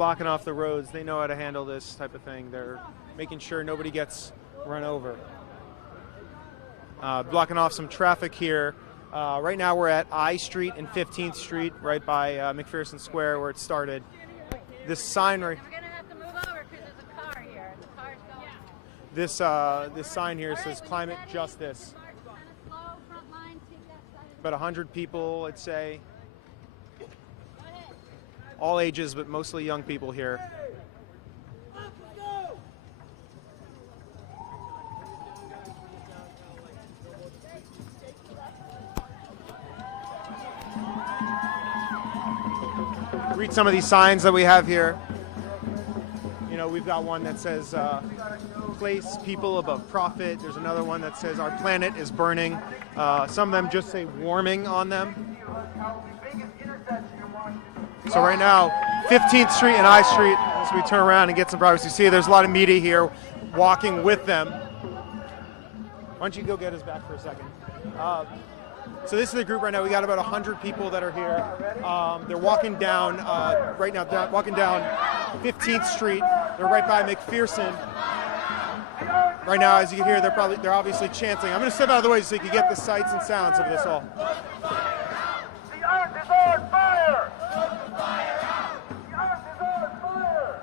blocking off the roads. They know how to handle this type of thing. They're making sure nobody gets run over. Blocking off some traffic here. Right now we're at I Street and 15th Street, right by McPherson Square where it started. This sign right. We're gonna have to move over because there's a car here. The car's going. This sign here says climate justice. About 100 people, I'd say. All ages, but mostly young people here. Read some of these signs that we have here. You know, we've got one that says place people above profit. There's another one that says our planet is burning. Some of them just say warming on them. So right now, 15th Street and I Street, as we turn around and get some privacy. See, there's a lot of media here walking with them. Why don't you go get us back for a second? So this is the group right now. We got about 100 people that are here. They're walking down right now. Walking down 15th Street. They're right by McPherson. Right now, as you can hear, they're obviously chanting. I'm going to step out of the way so you can get the sights and sounds of this all. The earth is on fire! The earth is on fire! The earth is on fire!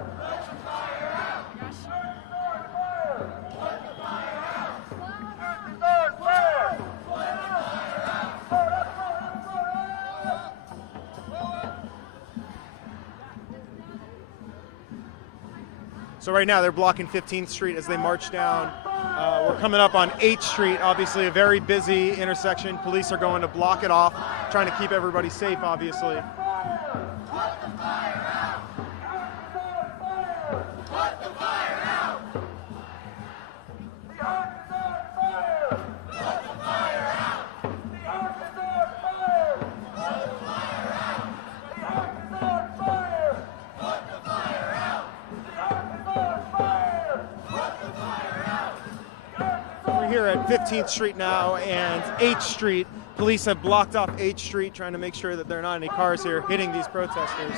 So right now they're blocking 15th Street as they march down. We're coming up on 8th Street, obviously a very busy intersection. Police are going to block it off, trying to keep everybody safe, obviously. Here at 15th Street now and 8th Street. Police have blocked off 8th Street, trying to make sure that there are not any cars here hitting these protesters.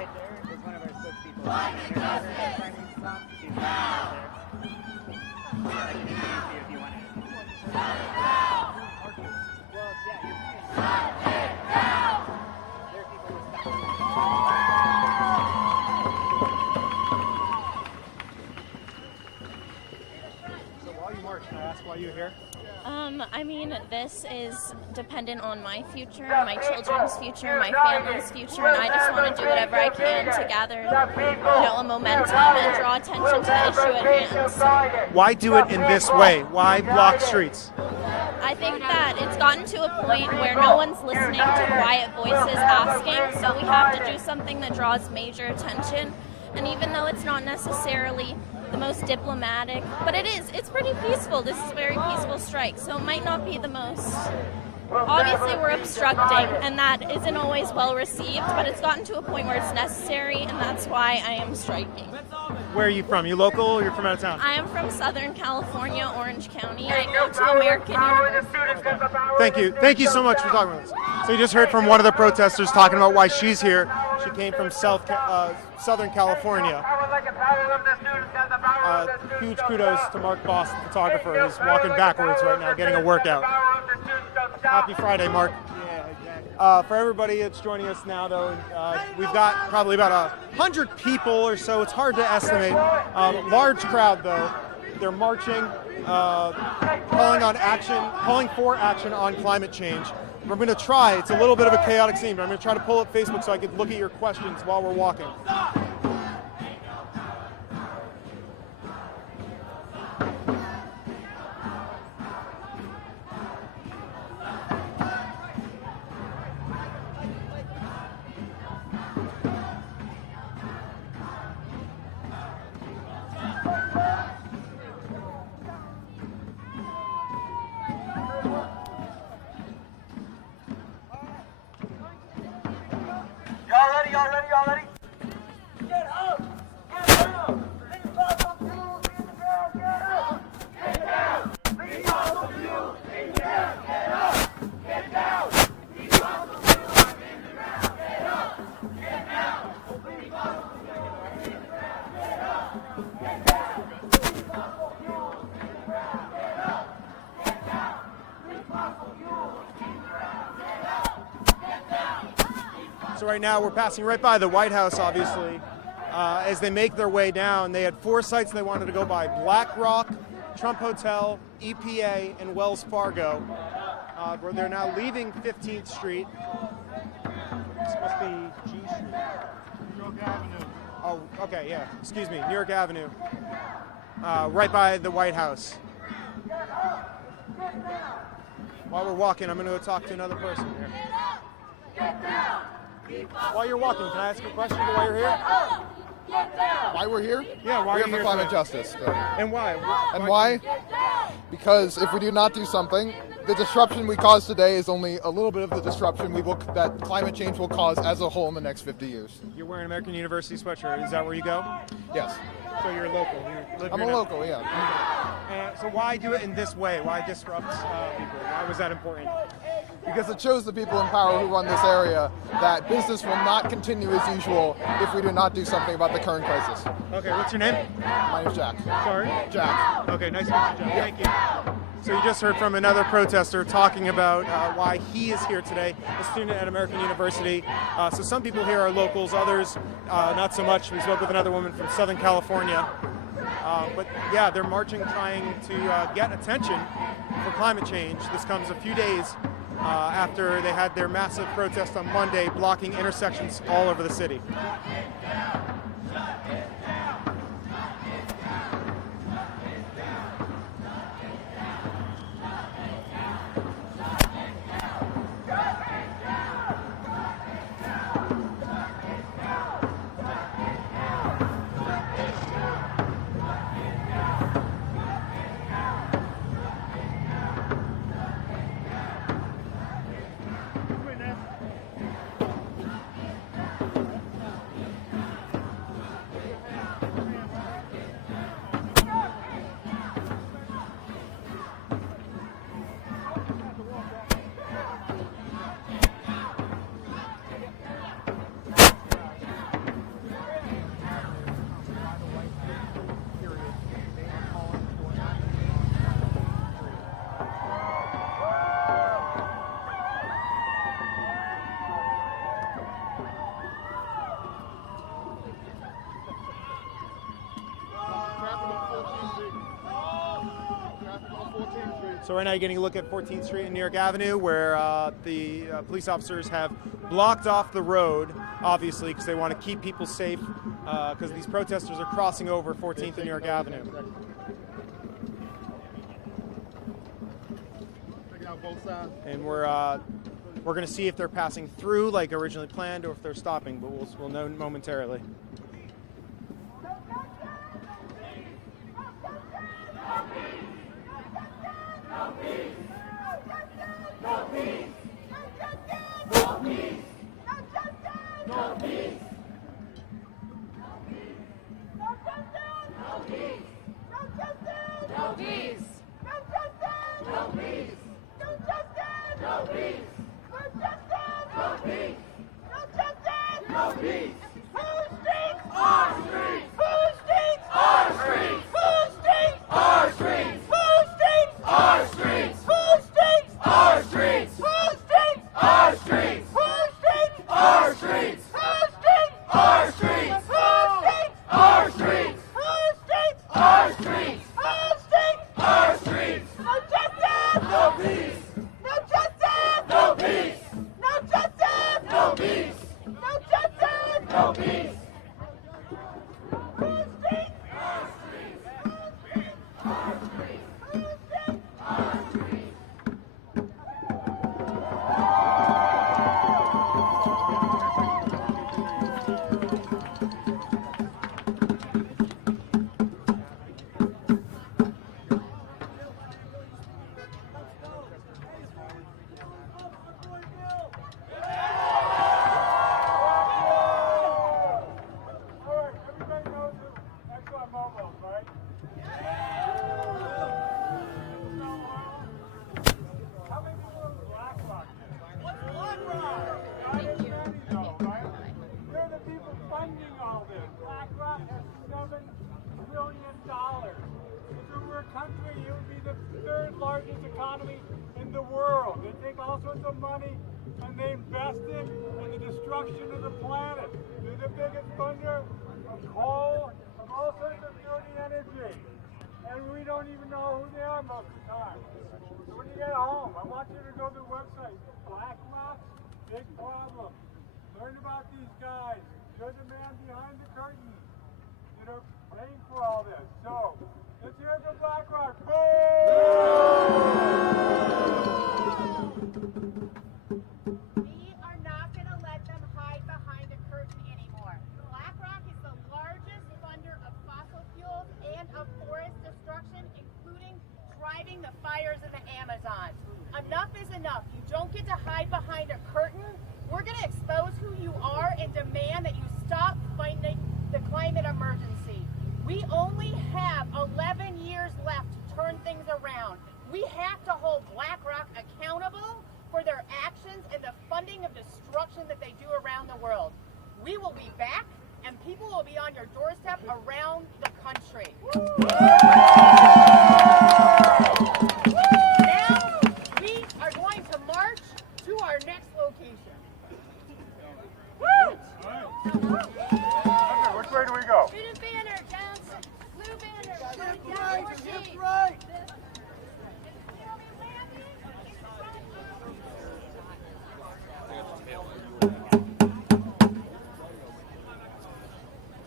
Right there is one of our spokespeople. I can introduce you if you want it. Well, yeah, there are people who stop. So while you march, can I ask why you're here? I mean, this is dependent on my future, my children's future, my family's future, and I just want to do whatever I can to gather, a momentum and draw attention to the issue at hand. Why do it in this way? Why block streets? I think that it's gotten to a point where no one's listening to quiet voices asking, so we have to do something that draws major attention. And even though it's not necessarily the most diplomatic, but it's pretty peaceful. This is a very peaceful strike, so it might not be the most. Obviously, we're obstructing, and that isn't always well received, but it's gotten to a point where it's necessary, and that's why I am striking. Where are you from? You local or you're from out of town? I am from Southern California, Orange County. I go to American University. Thank you. Thank you so much for talking with us. So you just heard from one of the protesters talking about why she's here. She came from Southern California. Huge kudos to Mark Boss, the photographer. He's walking backwards right now, getting a workout. Happy Friday, Mark. Yeah, exactly. For everybody that's joining us now, though, we've got probably about 100 people or so. It's hard to estimate. Large crowd, though. They're marching, calling for action on climate change. We're going to try. It's a little bit of a chaotic scene, but I'm going to try to pull up Facebook so I can look at your questions while we're walking. So right now we're passing right by the White House, obviously. As they make their way down, they had 4 sites they wanted to go by: BlackRock, Trump Hotel, EPA, and Wells Fargo. Where they're now leaving 15th Street. This must be G Street. New York Avenue. Oh, okay, yeah. Excuse me, New York Avenue. Right by the White House. While we're walking, I'm going to go talk to another person here. While you're walking, can I ask you a question while you're here? Why we're here? Yeah, why we're are you here for here climate today? justice. And why? And why? Because if we do not do something, the disruption we cause today is only a little bit of the disruption that climate change will cause as a whole in the next 50 years. You're wearing an American University sweatshirt. Is that where you go? Yes. So you're local. You live I'm a here now. local, yeah. So why do it in this way? Why disrupt people? Why was that important? Because it shows the people in power who run this area that business will not continue as usual if we do not do something about the current crisis. Okay, what's your name? My name's Jack. Sorry? Jack. Okay, nice to meet you, Jack. Thank you. So you just heard from another protester talking about why he is here today, a student at American University. So some people here are locals, others not so much. We spoke with another woman from Southern California. But yeah, they're marching trying to get attention for climate change. This comes a few days after they had their massive protest on Monday blocking intersections all over the city. So right now you're getting a look at 14th Street and New York Avenue, where the police officers have blocked off the road, obviously, because they want to keep people safe, because these protesters are crossing over 14th and New York Avenue. And we're going to see if they're passing through like originally planned, or if they're stopping, but we'll know momentarily. all sorts of money, and they invested in the destruction of the planet. They're the biggest funder of coal, of all sorts of dirty energy. And we don't even know who they are most of the time. So when you get home, I want you to go to the website. BlackRock, big problem. Learn about these guys. They're the man behind the curtain that are paying for all this. So, let's hear it for BlackRock. We are not going to let them hide behind a curtain anymore. BlackRock is the largest funder of fossil fuels and of forest destruction, including driving the fires in the Amazon. Enough is enough. You don't get to hide behind a curtain. We're going to expose who you are and demand that you stop funding the climate emergency. We only have 11 years left to turn things around. We have to hold BlackRock accountable for their actions and the funding of destruction that they do around the world. We will be back, and people will be on your doorstep around the country. Now, we are going to march to our next location. Okay, which way do we go? Student banner, Johnson. Blue banner. Shift right.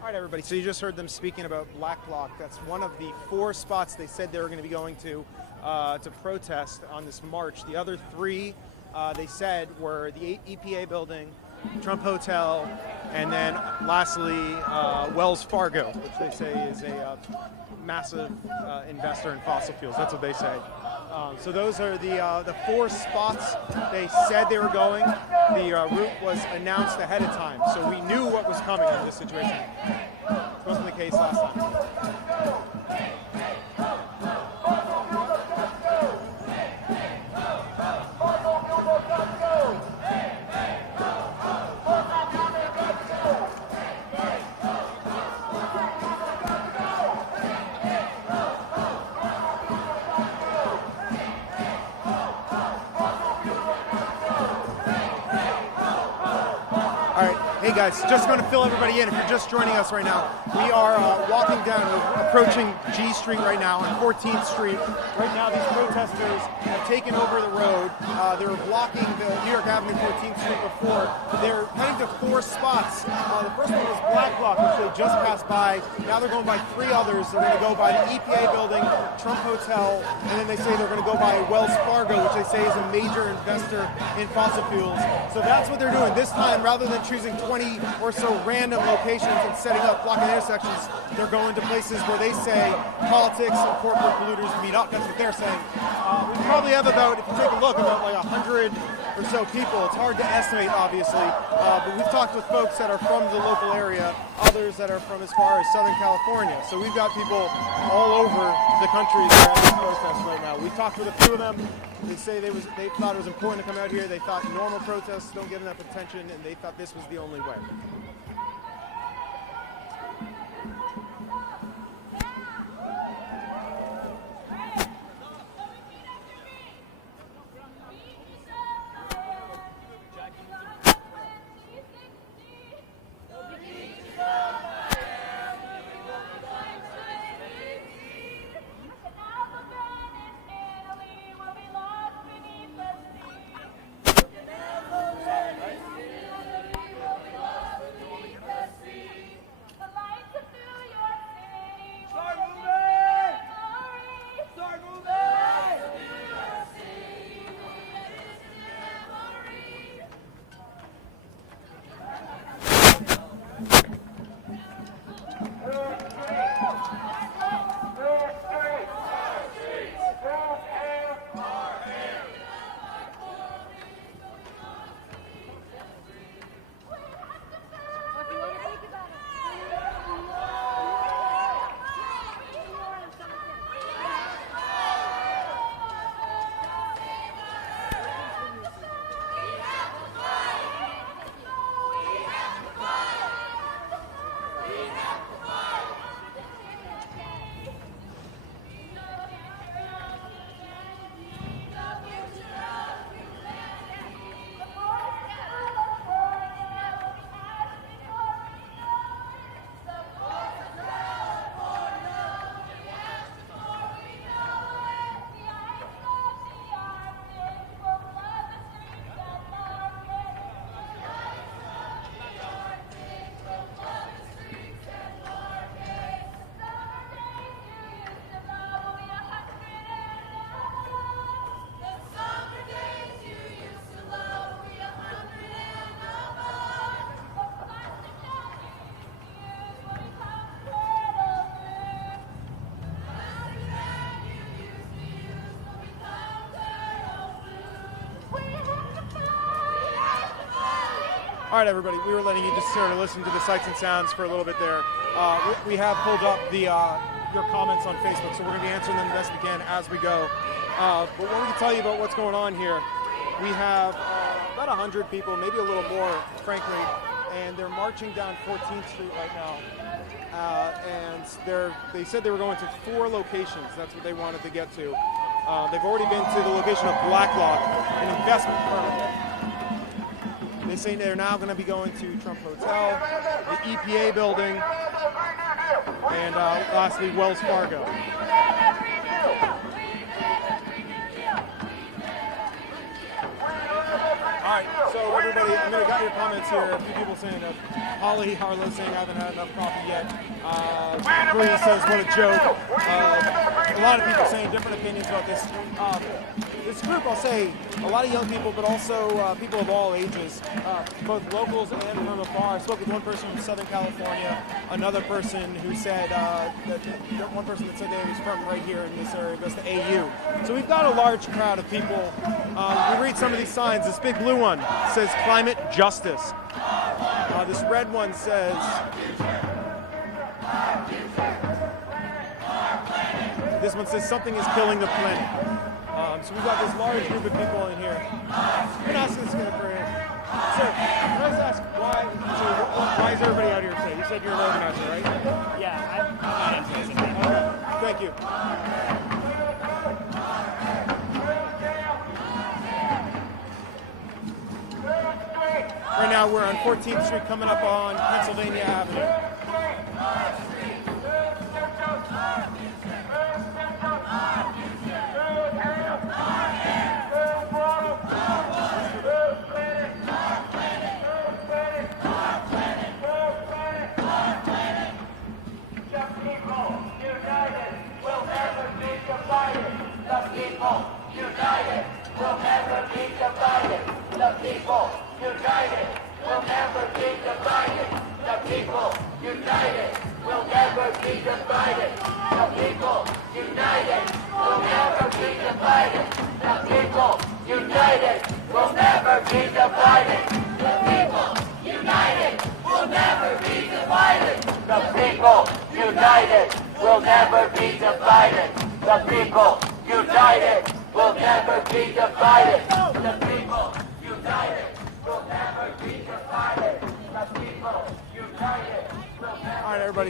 All right, everybody. So you just heard them speaking about Black Bloc. That's one of the 4 spots they said they were going to be going to protest on this march. The other 3 they said were the EPA building, Trump Hotel, and then lastly Wells Fargo, which they say is a massive investor in fossil fuels. That's what they say. So those are the 4 spots they said they were going. The route was announced ahead of time, so we knew what was coming in this situation. It wasn't the case last time. Hey guys, just going to fill everybody in. If you're just joining us right now, we are walking down, approaching G Street right now on 14th Street. Right now, these protesters have taken over the road. They were blocking the New York Avenue 14th Street before. They're heading to 4 spots. The first one was Black Bloc, which they just passed by. Now they're going by 3 others. They're going to go by the EPA building, Trump Hotel, and then they say they're going to go by Wells Fargo, which they say is a major investor in fossil fuels. So that's what they're doing. This time, rather than choosing 20 or so random locations and setting up blocking intersections, they're going to places where they say politics and corporate polluters meet up. That's what they're saying. We probably have about, if you take a look, about like 100 or so people. It's hard to estimate, obviously, but we've talked with folks that are from the local area, others that are from as far as Southern California. So we've got people all over the country that are at this protest right now. We've talked with a few of them. They say they thought it was important to come out here. They thought normal protests don't get enough attention, and they thought this was the only way. All right, everybody, we were letting you just sort of listen to the sights and sounds for a little bit there. We have pulled up your comments on Facebook, so we're going to be answering them the best we can as we go. But what we can tell you about what's going on here, we have about 100 people, maybe a little more, frankly, and they're marching down 14th Street right now. And they said they were going to 4 locations. That's what they wanted to get to. They've already been to the location of Blacklock, an investment firm. They say they're now going to be going to Trump Hotel, the EPA building, and lastly, Wells Fargo. All right, so everybody, I'm going to get your comments here. A few people saying that Holly Harlow saying I haven't had enough coffee yet. Maria says what a joke. A lot of people saying different opinions about this. This group, I'll say, a lot of young people, but also people of all ages, both locals and from afar. I spoke with one person from Southern California, another person who said, one person that said they was from right here in this area, goes to AU. So we've got a large crowd of people. We read some of these signs. This big blue one says climate justice. This red one says, this one says something is killing the planet. So we've got this large group of people in here. I'm going to ask this guy for you. Sir, can I just ask why is everybody out here today? You said you're an organizer, right? Yeah, I'm not interested. Okay, thank you. Right now we're on 14th Street coming up on Pennsylvania Avenue.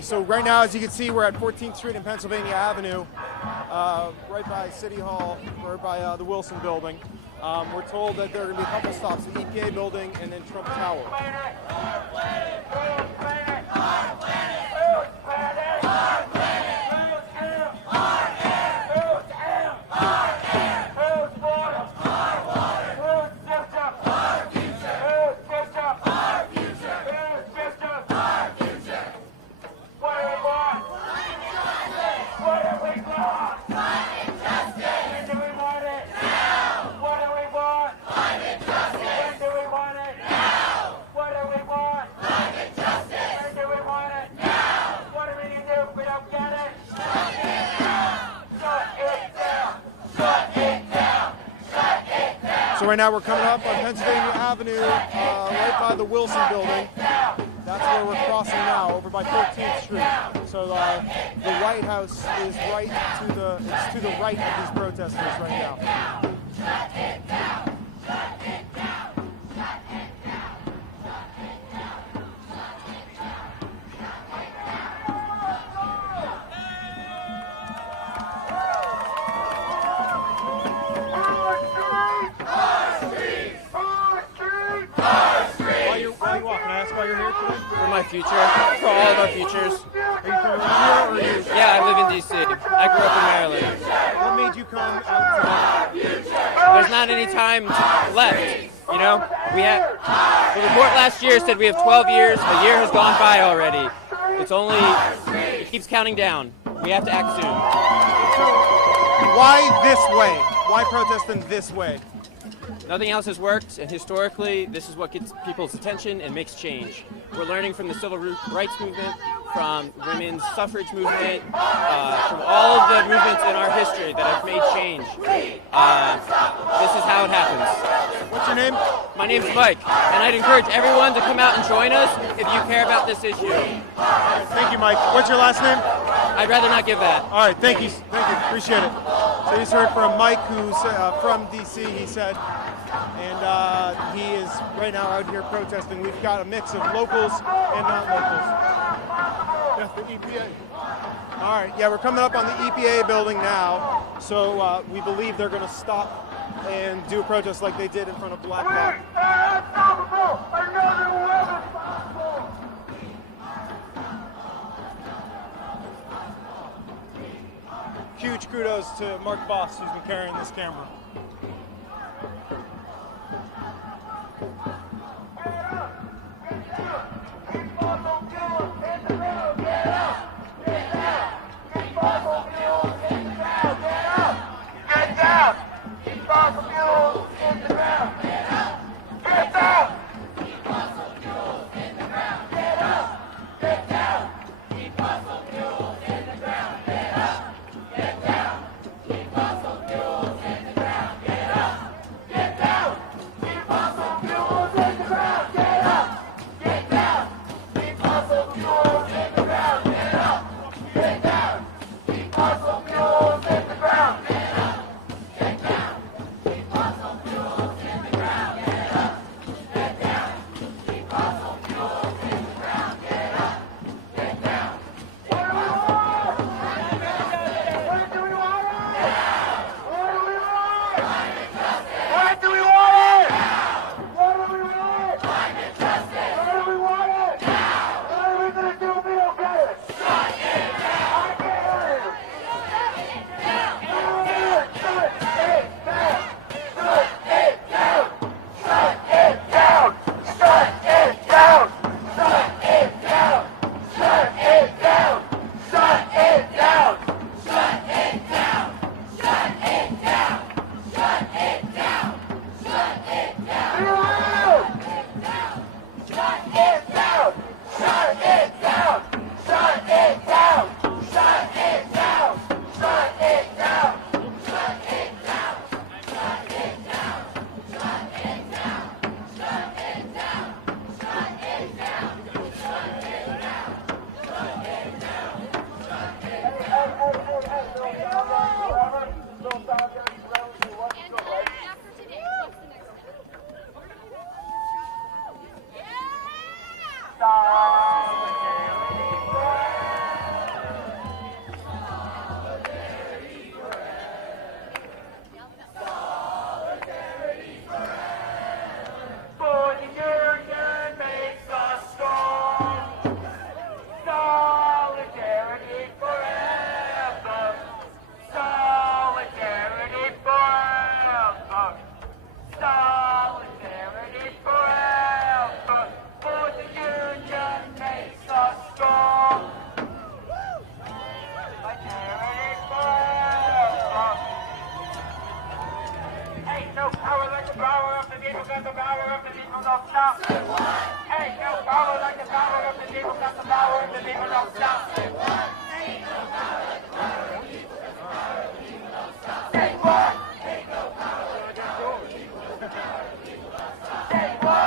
So right now, as you can see, we're at 14th Street and Pennsylvania Avenue, right by City Hall, right by the Wilson Building. We're told that there are going to be a couple stops, the EPA building and then Trump Tower. So right now we're coming up on Pennsylvania Avenue, right by the Wilson Building. That's where we're crossing now, over by 14th Street. So the White House is right to the right of these protesters right now. For my future, for all of our futures. Are you from around here, or are you? Yeah, I live in D.C. I grew up in Maryland. What made you come out to There's not any time left, you know? The report last year said we have 12 years. A year has gone by already. It keeps counting down. We have to act soon. So, why this way? Why protest in this way? Nothing else has worked, and historically, this is what gets people's attention and makes change. We're learning from the civil rights movement, from women's suffrage movement, from all of the movements in our history that have made change. This is how it happens. What's your name? My name's Mike, and I'd encourage everyone to come out and join us if you care about this issue. Thank you, Mike. What's your last name? I'd rather not give that. All right, thank you, appreciate it. So you just heard from Mike, who's from DC, he said, and he is right now out here protesting. We've got a mix of locals and non-locals. That's the EPA. All right, yeah, we're coming up on the EPA building now, so we believe they're going to stop and do a protest like they did in front of Black Rock. Huge kudos to Mark Boss, who's been carrying this camera.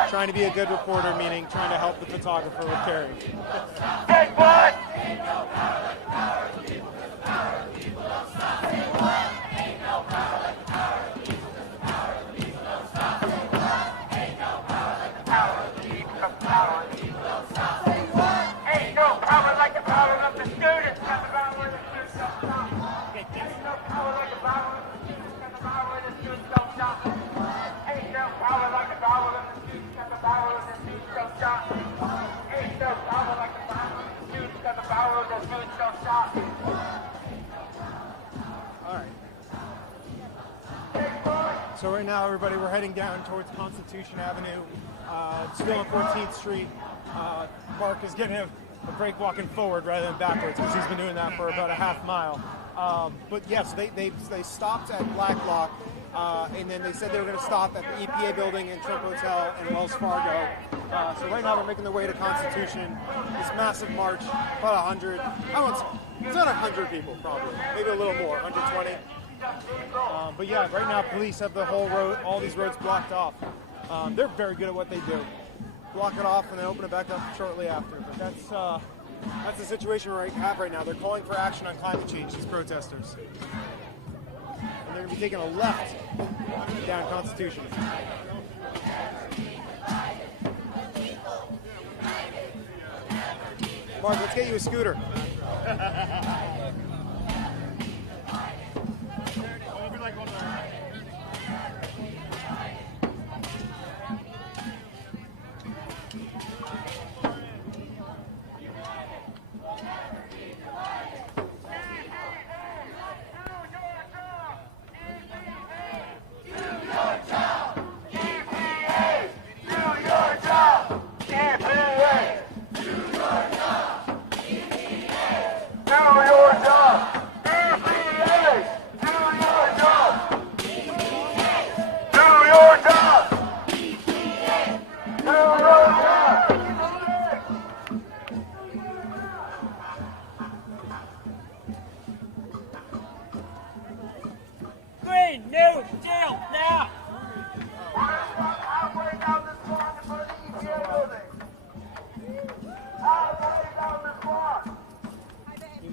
Trying to be a good reporter, meaning trying to help the photographer with carrying. So right now, everybody, we're heading down towards Constitution Avenue, still on 14th Street. Mark is getting a break walking forward rather than backwards because he's been doing that for about a half mile. But yes, they stopped at Blacklock, and then they said they were going to stop at the EPA building and Trump Hotel and Wells Fargo. So right now they're making their way to Constitution. This massive march, about 100. It's not 100 people probably, maybe a little more, 120. But yeah, right now police have the whole road, all these roads blocked off. They're very good at what they do. Block it off and then open it back up shortly after. But that's the situation we have right now. They're calling for action on climate change, these protesters. And they're going to be taking a left down Constitution. Mark, let's get you a scooter.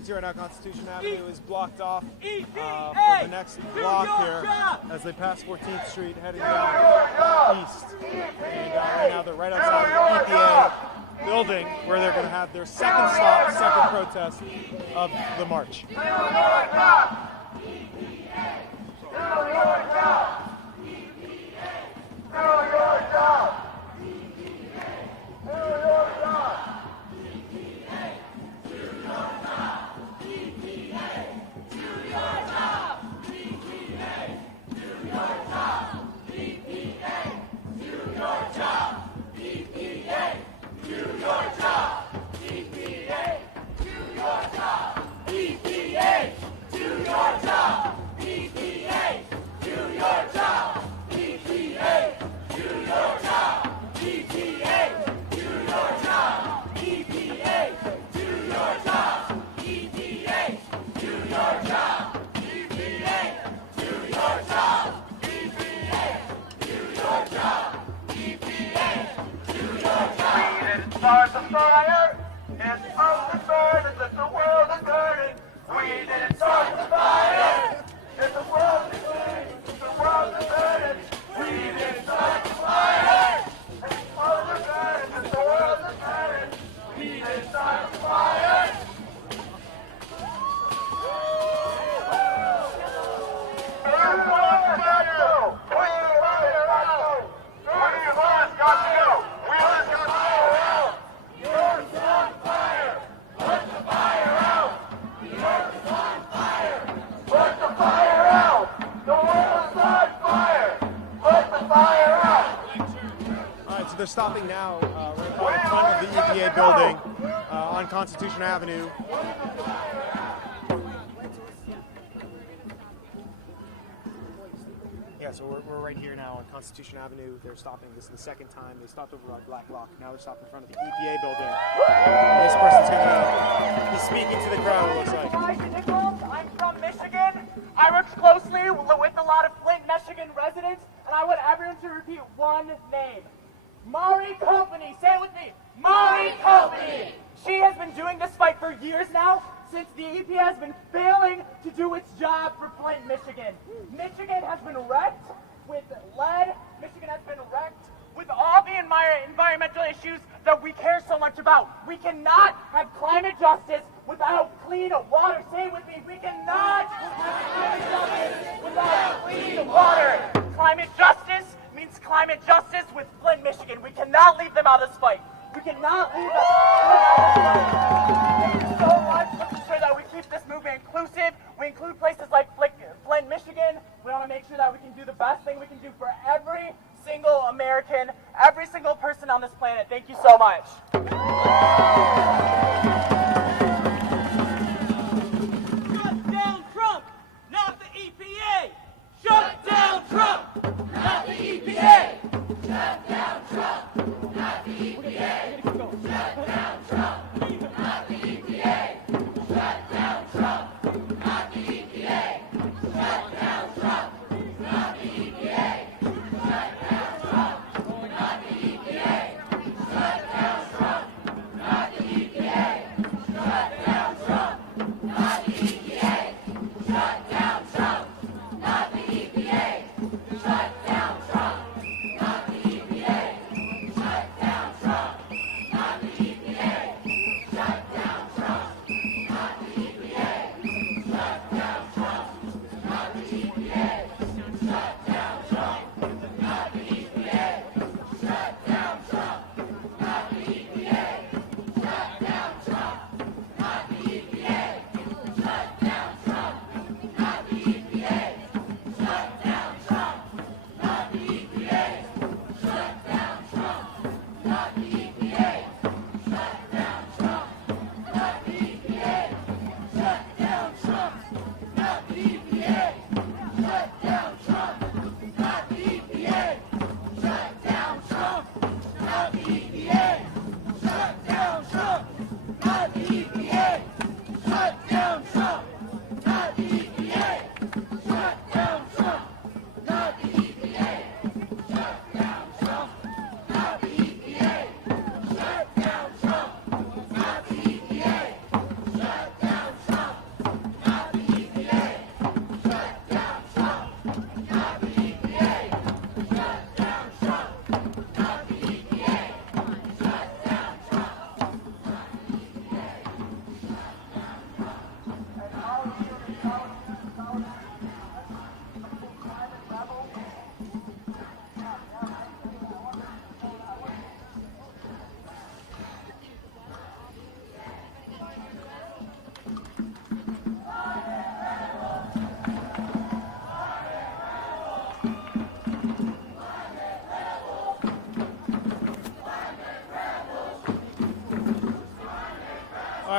Right now, Constitution Avenue is blocked off for the next block here as they pass 14th Street heading down east. And right now they're right outside the EPA building where they're going to have their second protest of the march. Start the fire, it's up the burden, that the world is burning. We didn't start the fire, it's the world is burning, the world is burning. We didn't start the fire, it's the world is burning, the world is burning. We didn't start the fire. Everyone's got to go. We fire out. 21's got to go. We got to fire out. The earth is on fire. Put the fire out. The earth is on fire. Put the fire out. The world is on fire. Put the fire out. All right, so they're stopping now right in front of the EPA building on Constitution Avenue. Yeah, so we're right here now on Constitution Avenue. They're stopping. This is the second time they stopped over on Black Rock. Now they're stopped in front of the EPA building. And this person's going to be speaking to the crowd, it looks like. Hi, Nichols. I'm from Michigan. I work closely with a lot of Flint, Michigan residents, and I want everyone to repeat one name. Mari Company. Say it with me. Mari Company. She has been doing this fight for years now, since the EPA has been failing to do its job for Flint, Michigan. Michigan has been wrecked with lead. Michigan has been wrecked with all the environmental issues that we care so much about. We cannot have climate justice without clean water. Say it with me. We cannot have climate justice without clean water. Climate justice means climate justice with Flint, Michigan. We cannot leave them out of this fight. We cannot leave them out of this fight. Thank you so much. Let's ensure that we keep this movement inclusive. We include places like Flint, Michigan. We want to make sure that we can do the best thing we can do for every single American, every single person on this planet. Thank you so much. Shut down Trump, not the EPA. Shut down Trump, not the EPA. Shut down Trump, not the EPA. Shut down Trump, not the EPA. Shut down Trump, not the EPA. Shut down Trump, not the EPA. Shut down Trump.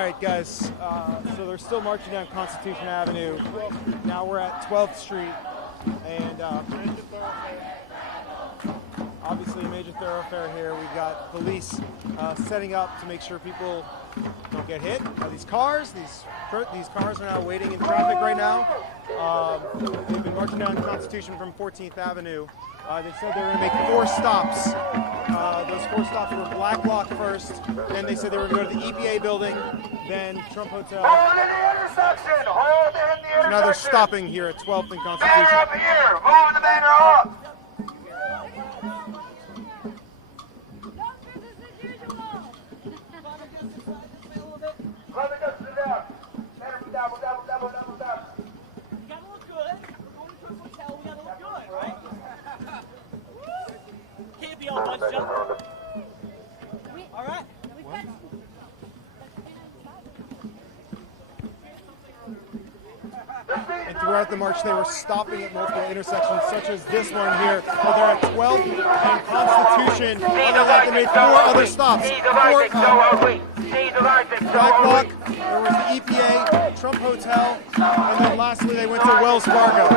right, guys. So they're still marching down Constitution Avenue. Now we're at 12th Street, and obviously a major thoroughfare here. We've got police setting up to make sure people don't get hit by these cars. These cars are now waiting in traffic right now. They've been marching down Constitution from 14th Avenue. They said they were going to make 4 stops. Those 4 stops were Black Block first, then they said they were going to go to the EPA building, then Trump Hotel. Hold in the intersection! Hold in the intersection! Now they're stopping here at 12th and Banner Constitution. up here! Move the banner up! Let me just sit down. Banner, move down, move down, move down, move down, move down. We gotta look good. We're going to a hotel. We gotta look good, right? Can't be all bunched up. All right. And throughout the march, they were stopping at multiple intersections, such as this one here, where they're at 12th and Constitution. Other than that, they made 4 other stops. Black Block, there was the EPA, Trump Hotel, and then lastly, they went to Wells Fargo.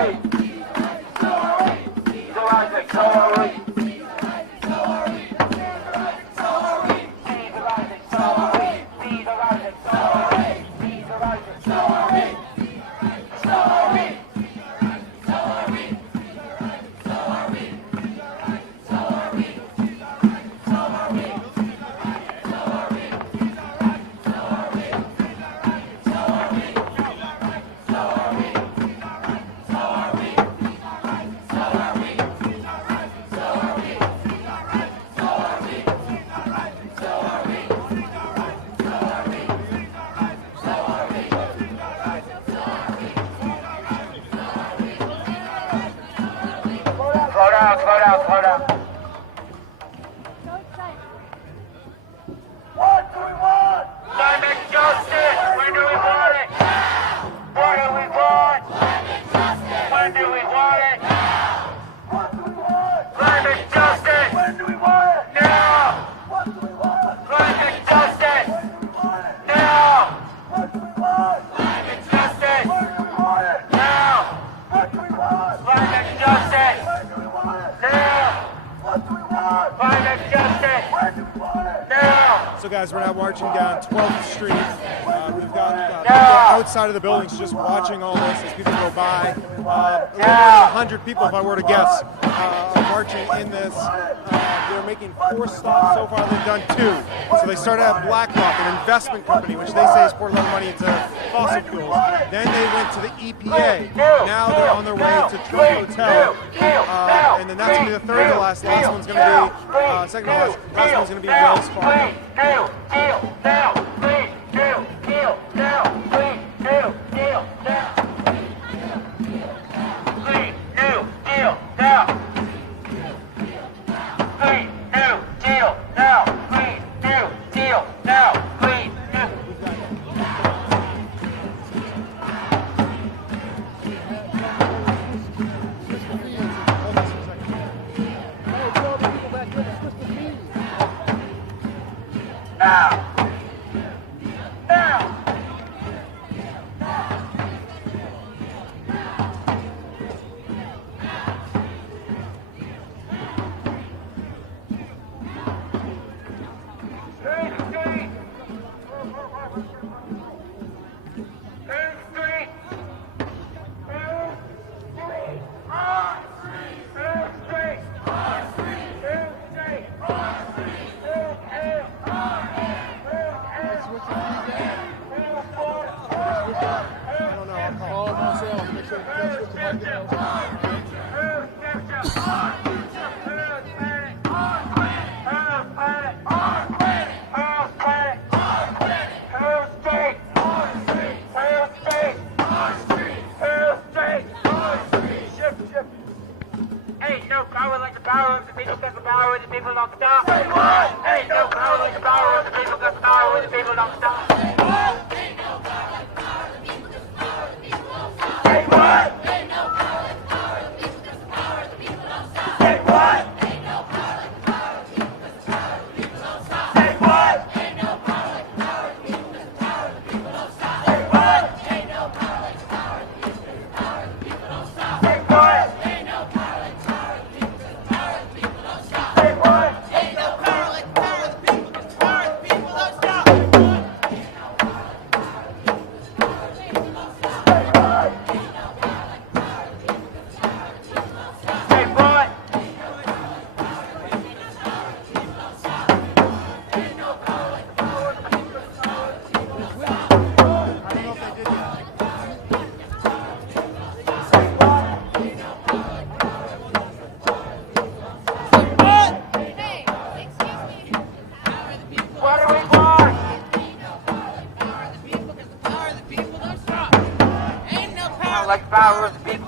Slow down. What do we want? Climate justice! When do we want it? What do we want? When do we want it? What do we want? Climate justice! When do we want it? Now! What do we want? Climate justice! When do we want it? Now! What do we want? Climate justice! When do we want it? Now! What do we want? Climate justice! When do we want it? Now! What do we want? Climate justice! When do we want it? Now! So guys, we're now marching down 12th Street. We've got people outside of the buildings just watching all this as people go by. A little more than 100 people, if I were to guess, are marching in this. They're making 4 stops so far. They've done 2. So they started at Black Block, an investment company, which they say has poured a lot of money into fossil fuels. Then they went to the EPA. Now they're on their way to Trump Hotel. And then that's going to be the third to last. Last one's going to be, second to last. Last one's going to be Wells Fargo. Ain't no power like the power of the people, cause the power of the people don't stop. Say what? Ain't no power like the power of the people, cause the power of the people don't stop. Say what? Ain't no power like the power of the people, cause the power of the people don't stop. Say what? Ain't no power like the power of the people, cause the power of the people don't stop. Say what? Ain't no power like the power of the people, cause the power of the people don't stop. Say what? Ain't no power like the power of the people, cause the power of the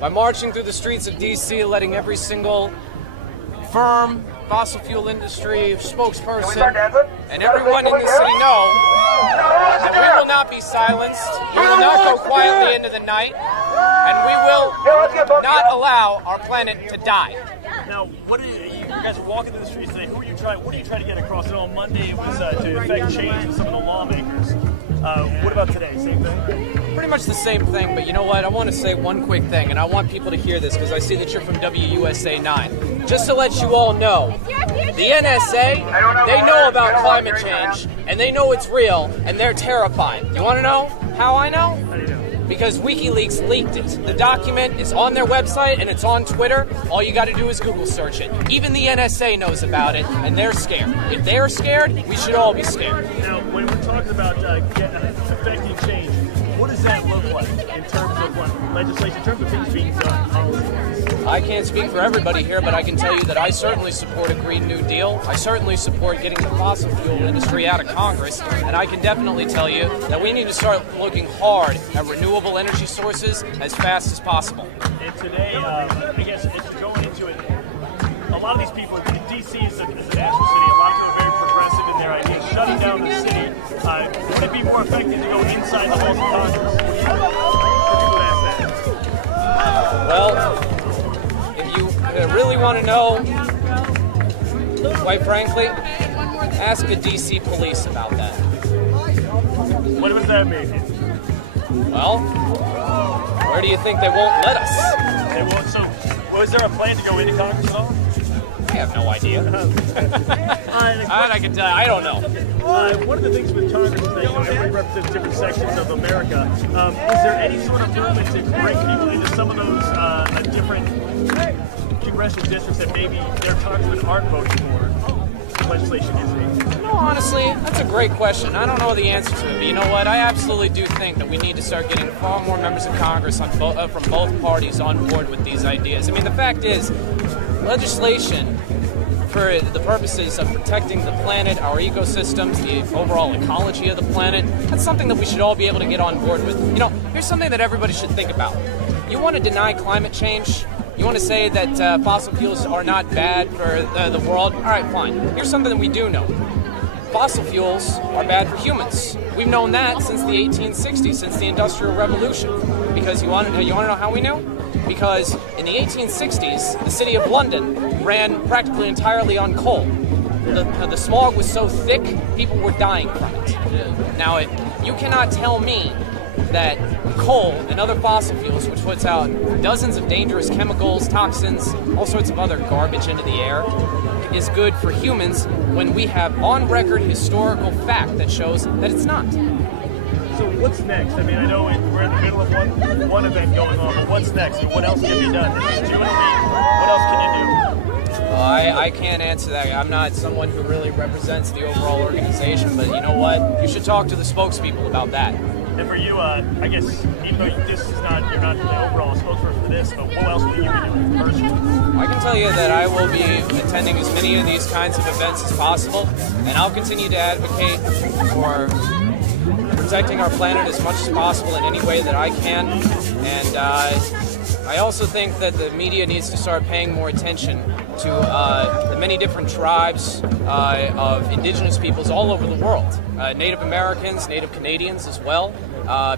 by marching through the streets of D.C., letting every single firm, fossil fuel industry spokesperson, and everyone in the city know that we will not be silenced, we will not go quietly into the night, and we will not allow our planet to die. Now, what are you guys are walking through the streets today? What are you trying to get across? On Monday it was to affect change in some of the lawmakers. What about today? Same thing? Pretty much the same thing, but you know what? I want to say one quick thing, and I want people to hear this because I see that you're from WUSA 9. Just to let you all know, the NSA, they know about climate change, and they know it's real, and they're terrified. You want to know how I know? How do you know? Because WikiLeaks leaked it. The document is on their website and it's on Twitter. All you got to do is Google search it. Even the NSA knows about it, and they're scared. If they're scared, we should all be scared. Now, when we're talking about affecting change, what does that look like in terms of what legislation, in terms of things being done, policy-wise? I can't speak for everybody here, but I can tell you that I certainly support a Green New Deal. I certainly support getting the fossil fuel industry out of Congress, and I can definitely tell you that we need to start looking hard at renewable energy sources as fast as possible. And today, I guess, as you're going into it, a lot of these people, D.C. is a national city, a lot of them are very progressive in their ideas. Shutting down the city, would it be more effective to go inside the halls of Congress? What do you think? People would ask that. Well, if you really want to know, quite frankly, ask the D.C. police about that. What does that mean? Well, where do you think they won't let us? They won't. So, was there a plan to go into Congress at all? I have no idea. I can tell you, I don't know. One of the things with Congress is that everybody represents different sections of America. Is there any sort of movement to bring people into some of those different congressional districts that maybe their congressmen aren't voting for legislation is? No, honestly, that's a great question. I don't know the answer to it, but you know what? I absolutely do think that we need to start getting far more members of Congress on from both parties on board with these ideas. I mean, the fact is, legislation for the purposes of protecting the planet, our ecosystems, the overall ecology of the planet, that's something that we should all be able to get on board with. You know, here's something that everybody should think about. You want to deny climate change? You want to say that fossil fuels are not bad for the world? All right, fine. Here's something that we do know. Fossil fuels are bad for humans. We've known that since the 1860s, since the Industrial Revolution. Because you want to know how we knew? Because in the 1860s, the city of London ran practically entirely on coal. The smog was so thick, people were dying from it. Now, you cannot tell me that coal and other fossil fuels, which puts out dozens of dangerous chemicals, toxins, all sorts of other garbage into the air, is good for humans when we have on-record historical fact that shows that it's not. So what's next? I mean, I know we're in the middle of one event going on, but what's next? What else can be done? What else can you do? I can't answer that. I'm not someone who really represents the overall organization, but you know what? You should talk to the spokespeople about that. And for you, I guess, even though you're not the overall spokesperson for this, but what else will you be doing personally? I can tell you that I will be attending as many of these kinds of events as possible, and I'll continue to advocate for protecting our planet as much as possible in any way that I can. And I also think that the media needs to start paying more attention to the many different tribes of indigenous peoples all over the world. Native Americans, Native Canadians as well,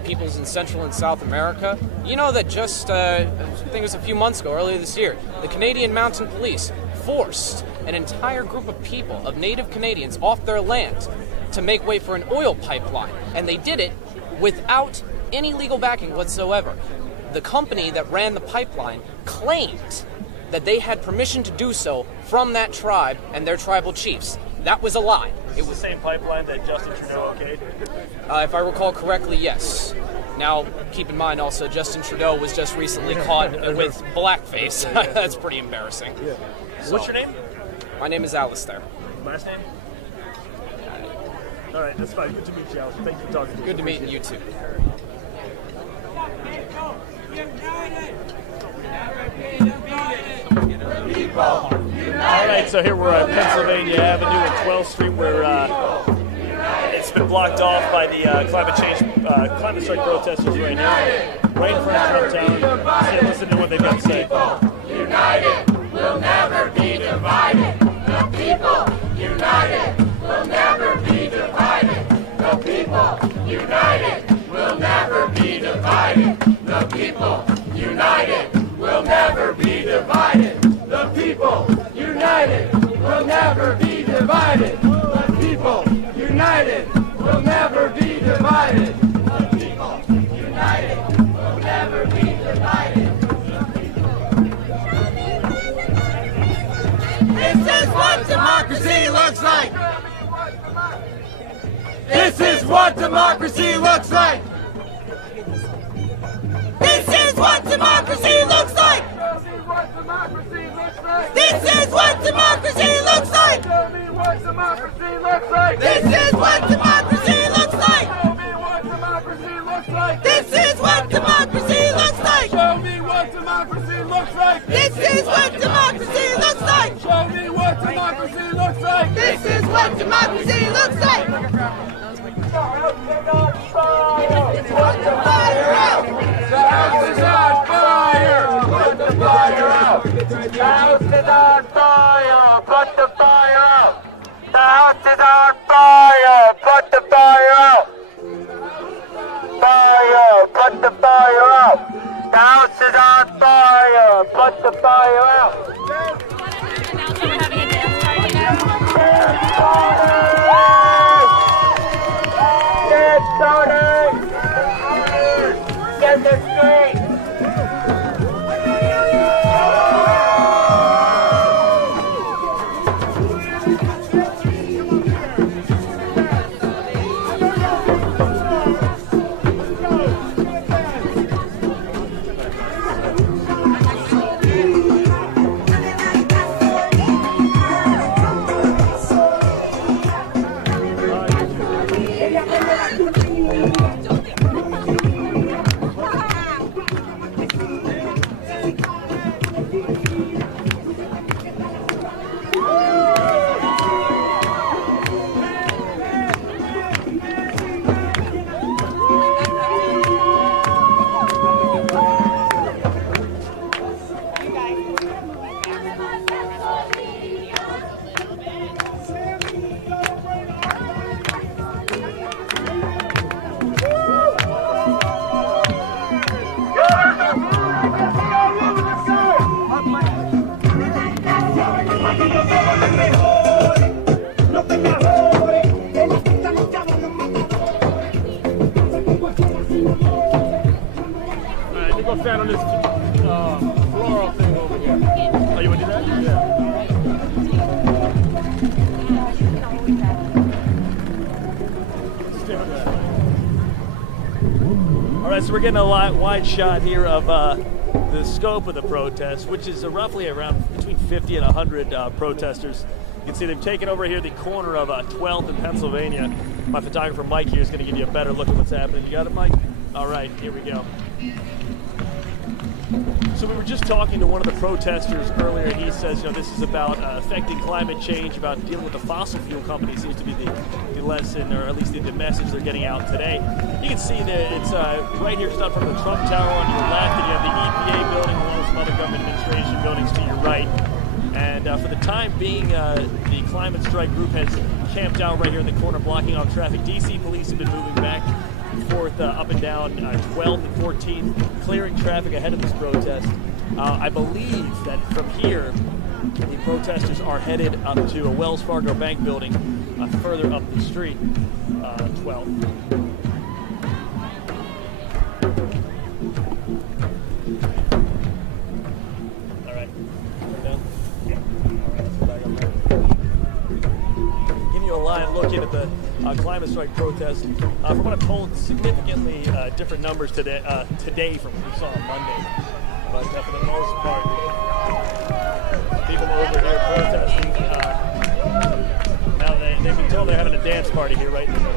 peoples in Central and South America. You know that just, I think it was a few months ago, earlier this year, the Canadian Mounted Police forced an entire group of people, of Native Canadians, off their land to make way for an oil pipeline. And they did it without any legal backing whatsoever. The company that ran the pipeline claimed that they had permission to do so from that tribe and their tribal chiefs. That was a lie. It was the same pipeline that Justin Trudeau okayed? If I recall correctly, yes. Now, keep in mind also, Justin Trudeau was just recently caught with blackface. That's pretty embarrassing. Yeah. So, what's your name? My name is Alistair. Last name? All right, that's fine. Good to meet you, Alistair. Thank you for talking to me. Good to meet you too. All right, so here we're at Pennsylvania Avenue and 12th Street. We're It's been blocked off by the climate strike protesters right now, right in front of Shutdown. So listen to what they've got to say. United, we'll never be divided. The people, united, will never be divided. The people, united, will never be divided. The people, united, will never be divided. The people, united, will never be divided. The people, united, will never be divided. The people, united, will never be divided. This is what democracy looks like. This is what democracy looks like. This is what democracy looks like. This is what democracy looks like. This is what democracy looks like. This is what democracy looks like. Show me what democracy looks like. This is what democracy looks like. Show me what democracy looks like. This is what democracy looks like. Put the fire out. The house is on fire. Put the fire out. The house is on fire. Put the fire out. The house is on fire. Put the fire out. Fire. Put the fire out. The house is on fire. Put the fire out. Get started! Get the street! Stand on this floral thing over here. Oh, you want to do that? Yeah. All right, so we're getting a wide shot here of the scope of the protest, which is roughly around between 50 and 100 protesters. You can see they've taken over here the corner of 12th in Pennsylvania. My photographer Mike here is going to give you a better look at what's happening. You got it, Mike? All right, here we go. So we were just talking to one of the protesters earlier. He says, this is about affecting climate change, about dealing with the fossil fuel companies seems to be the lesson, or at least the message they're getting out today. You can see that it's right here just up from the Trump Tower on your left, and you have the EPA building, along with some other government administration buildings to your right. And for the time being, the climate strike group has camped out right here in the corner, blocking off traffic. DC police have been moving back and forth up and down 12th and 14th, clearing traffic ahead of this protest. I believe that from here, the protesters are headed up to a Wells Fargo bank building further up the street, 12th. All right. Down? Yeah. All right, let's back up there. Give you a live look in at the climate strike protest. From what I'm told, significantly different numbers today from what we saw on Monday. But for the most part, people over here protesting. Now they've been told they're having a dance party here right in the middle.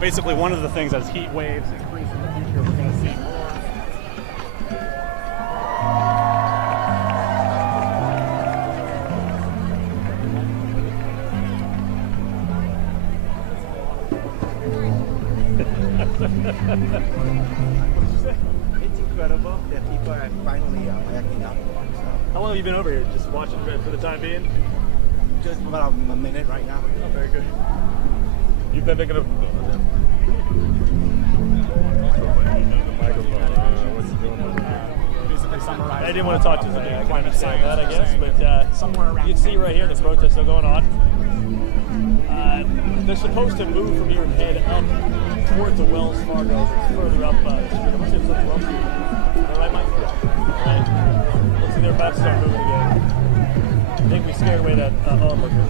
Basically, one of the things as heat waves increase in the future, we're going to see more. It's incredible that people are finally acting up. So. How long have you been over here? Just watching it for the time being? Just about a minute right now. Oh, very good. You've been thinking of... I didn't want to talk to you today. I kind of saying that, I guess, but you can see right here the protests still going on. They're supposed to move from here and head up towards the Wells Fargo. It's further up the street. I wish it was like Wells Street. Is that right, Mike? Yeah. Right. Looks like they're about to start moving again. I think we scared away that onlooker.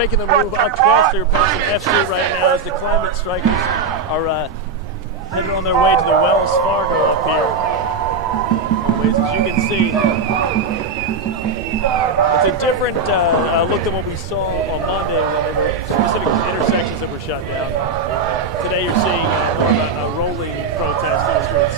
making the move up west. They're passing F Street right now as the Climate Strikers are headed on their way to the Wells Fargo up here. Anyways, as you can see, it's a different look than what we saw on Monday when there were specific intersections that were shut down. Today you're seeing more of a rolling protest in the streets.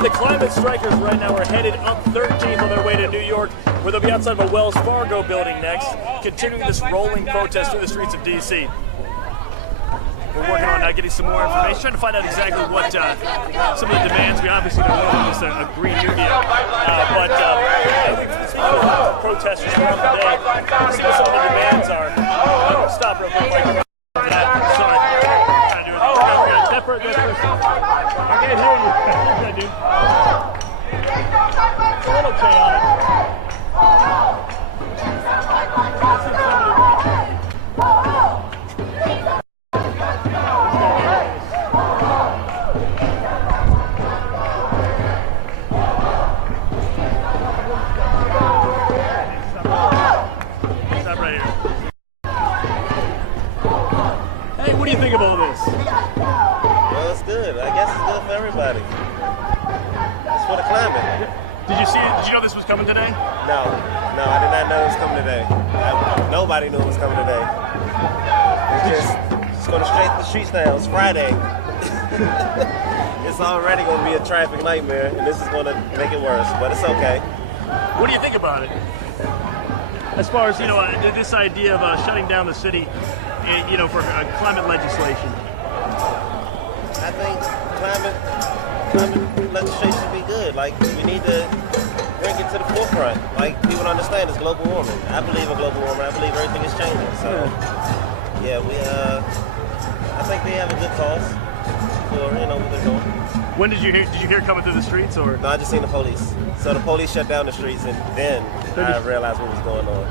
The Climate Strikers right now are headed up 13th on their way to New York, where they'll be outside of a Wells Fargo building next, continuing this rolling protest through the streets of D.C. We're working on getting some more information, trying to find out exactly what some of the demands. We obviously don't want just a Green New Deal, but speaking with protesters throughout the day, we'll see what some of the demands are. Stop real quick. Sorry. I can't hear you. Dude. It's a little chaotic. climate. Did you see it? Did you know this was coming today? No, I did not know it was coming today. Nobody knew it was coming today. It's going to straight the streets now. It's Friday. It's already going to be a traffic nightmare, and this is going to make it worse, but it's okay. What do you think about it? As far as, this idea of shutting down the city, for climate legislation. I think climate legislation should be good. Like, we need to bring it to the forefront. Like, people understand it's global warming. I believe in global warming. I believe everything is changing. So, yeah, I think they have a good cause for, what they're doing. When did you hear it coming through the streets, or? No, I just seen the police. So the police shut down the streets, and then I realized what was going on.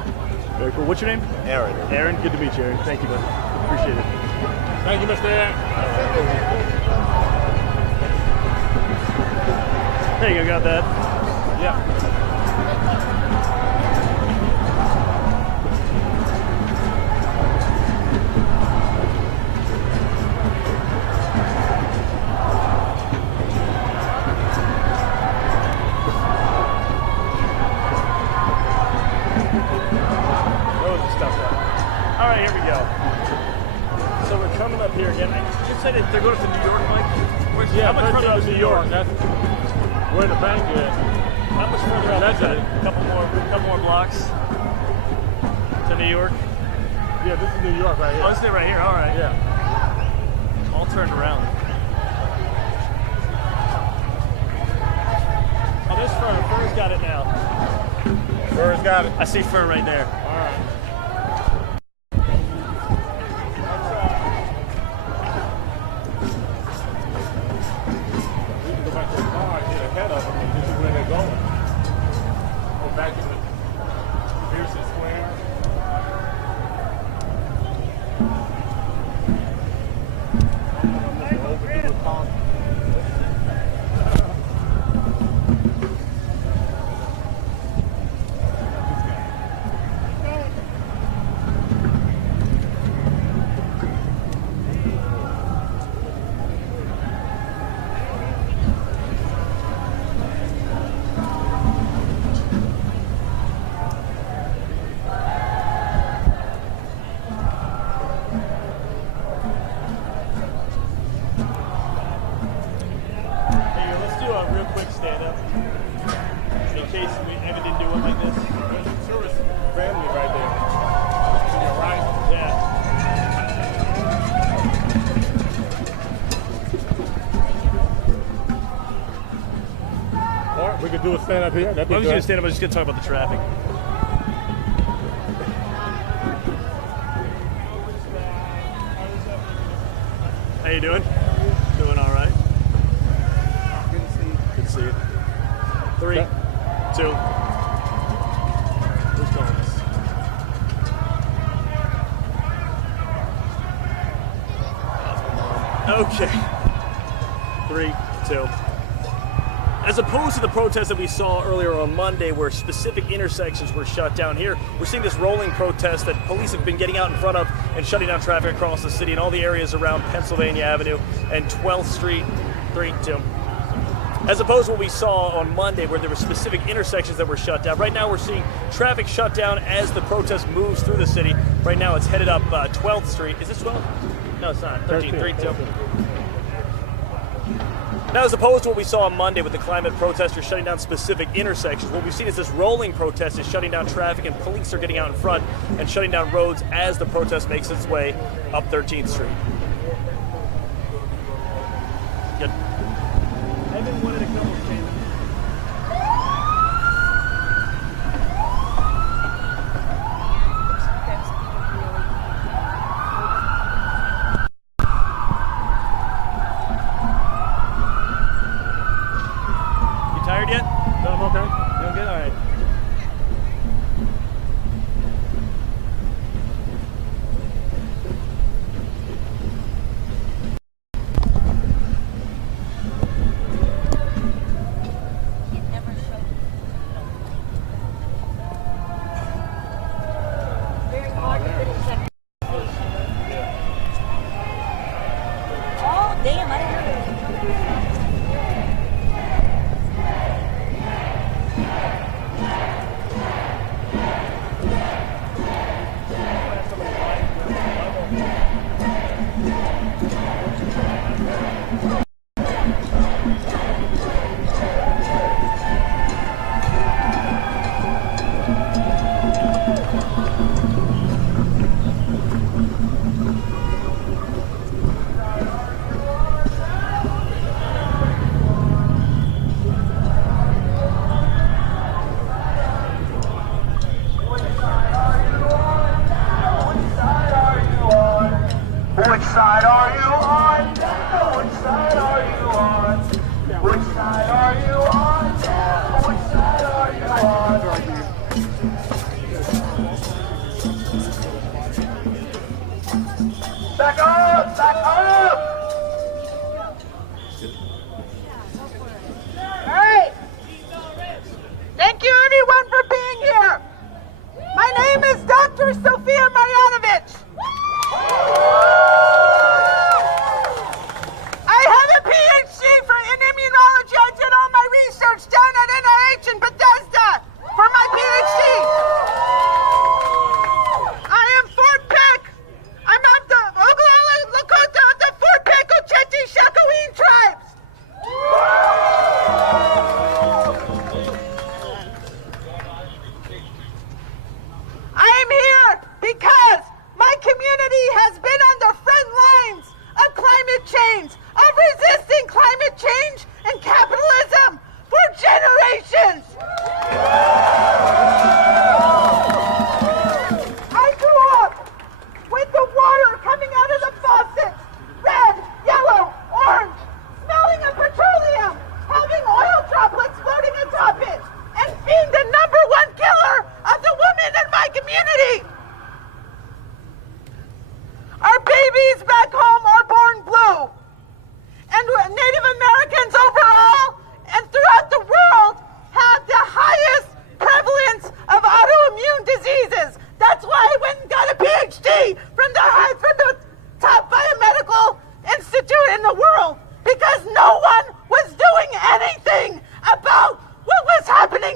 Very cool. What's your name? Aaron. Aaron, good to meet you, Aaron. Thank you, man. Appreciate it. Thank you, Mr. Aaron. There you go, got that. Yeah. All right, here we go. So we're coming up here again. You said they're going to New York, Mike? How much further out to New York? Where the bank is. How much further out is that? A couple more blocks to New York? Yeah, this is New York right here. Oh, this is it right here. All right. Yeah. All turned around. Oh, there's Fern. Fern's got it now. Fern's got it. I see Fern right there. All right. We could do a stand up here. Why was you gonna stand up? I was just gonna talk about the traffic. How you doing? Doing all right. Good to see you. Good to see you. 3, 2. Who's calling us? Okay. 3, 2. As opposed to the protest that we saw earlier on Monday where specific intersections were shut down here, we're seeing this rolling protest that police have been getting out in front of and shutting down traffic across the city and all the areas around Pennsylvania Avenue and 12th Street. 3, 2. As opposed to what we saw on Monday where there were specific intersections that were shut down. Right now we're seeing traffic shut down as the protest moves through the city. Right now it's headed up 12th Street. Is this 12th? No, it's not. 13, 3, 2. Now, as opposed to what we saw on Monday with the climate protesters shutting down specific intersections, what we've seen is this rolling protest is shutting down traffic, and police are getting out in front and shutting down roads as the protest makes its way up 13th Street. Good. Evan wanted a couple of statements. Tired yet? No, I'm okay. Doing good? All right.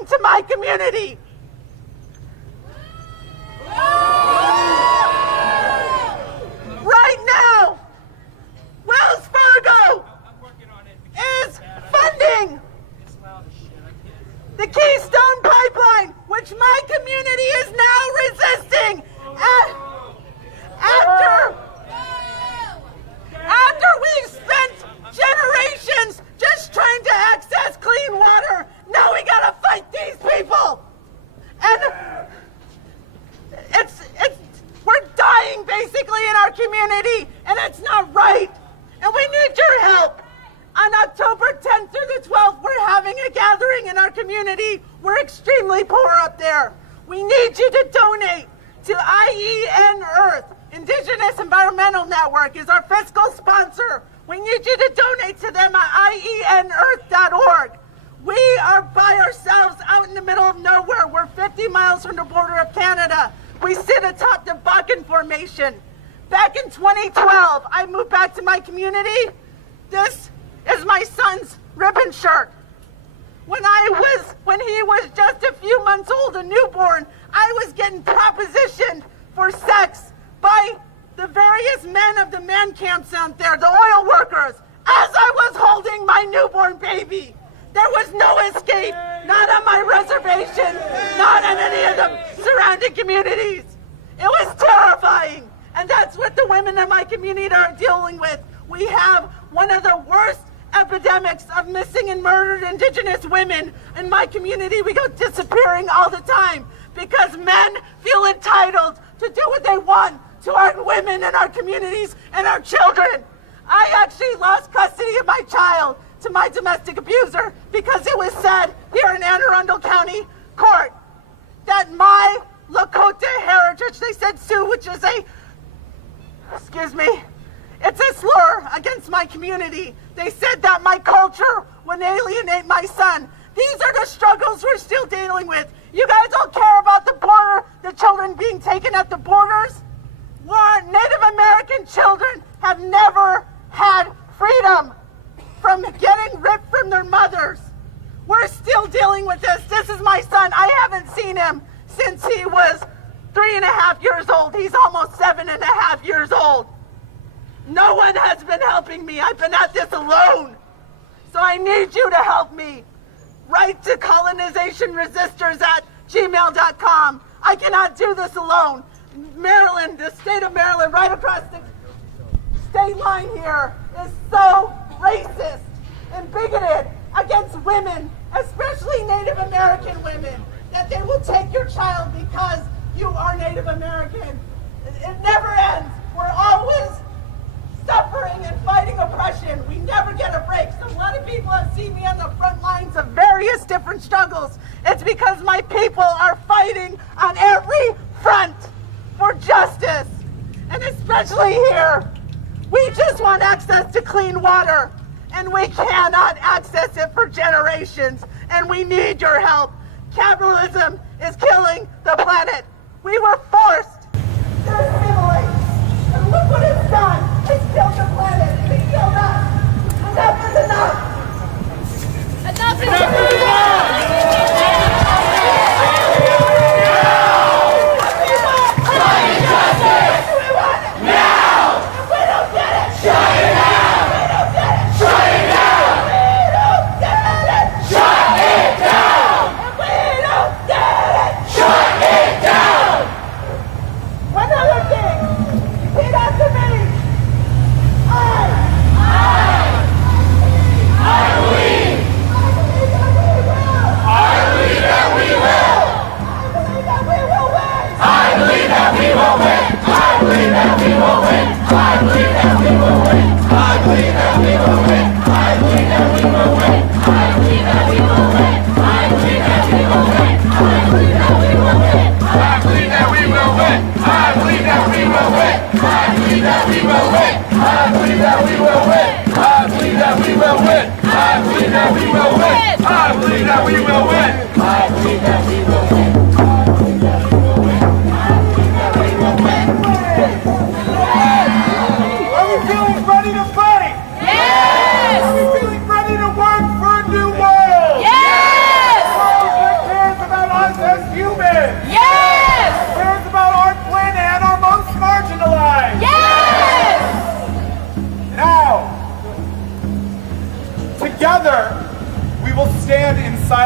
happening to my community. Right now, Wells Fargo is funding the Keystone Pipeline, which my community is now resisting. After we've spent generations just trying to access clean water, now we gotta fight these people. And we're dying basically in our community, and it's not right. And we need your help. On October 10th through the 12th, we're having a gathering in our community. We're extremely poor up there. We need you to donate to IEN Earth. Indigenous Environmental Network is our fiscal sponsor. We need you to donate to them at IENEarth.org. We are by ourselves out in the middle of nowhere. We're 50 miles from the border of Canada. We sit atop the Bakken Formation. Back in 2012, I moved back to my community. This is my son's ribbon shirt. When he was just a few months old, a newborn, I was getting propositioned for sex by the various men of the man camps out there, the oil workers, as I was holding my newborn baby. There was no escape, not on my reservation, not in any of the surrounding communities. It was terrifying, and that's what the women in my community are dealing with. We have one of the worst epidemics of missing and murdered Indigenous women in my community. We go disappearing all the time because men feel entitled to do what they want to our women and our communities and our children. I actually lost custody of my child to my domestic abuser because it was said here in Anne Arundel County Court that my Lakota heritage, they said Sioux, which is it's a slur against my community. They said that my culture would alienate my son. These are the struggles we're still dealing with. You guys don't care about the border, the children being taken at the borders? Native American children have never had freedom from getting ripped from their mothers. We're still dealing with this. This is my son. I haven't seen him since he was 3.5 years old. He's almost 7.5 years old. No one has been helping me. I've been at this alone. So I need you to help me. Write to colonizationresistors@gmail.com. I cannot do this alone. Maryland, the state of Maryland, right across the state line here, is so racist and bigoted against women, especially Native American women, that they will take your child because you are Native American. It never ends. We're always suffering and fighting oppression. We never get a break. So a lot of people have seen me on the front lines of various different struggles. It's because my people are fighting on every front for justice. And especially here, we just want access to clean water, and we cannot access it for generations, and we need your help. Capitalism is killing the planet. We were forced to assimilate, and look what it's done. It's killed the planet, and it killed us. Enough is enough. Enough is enough.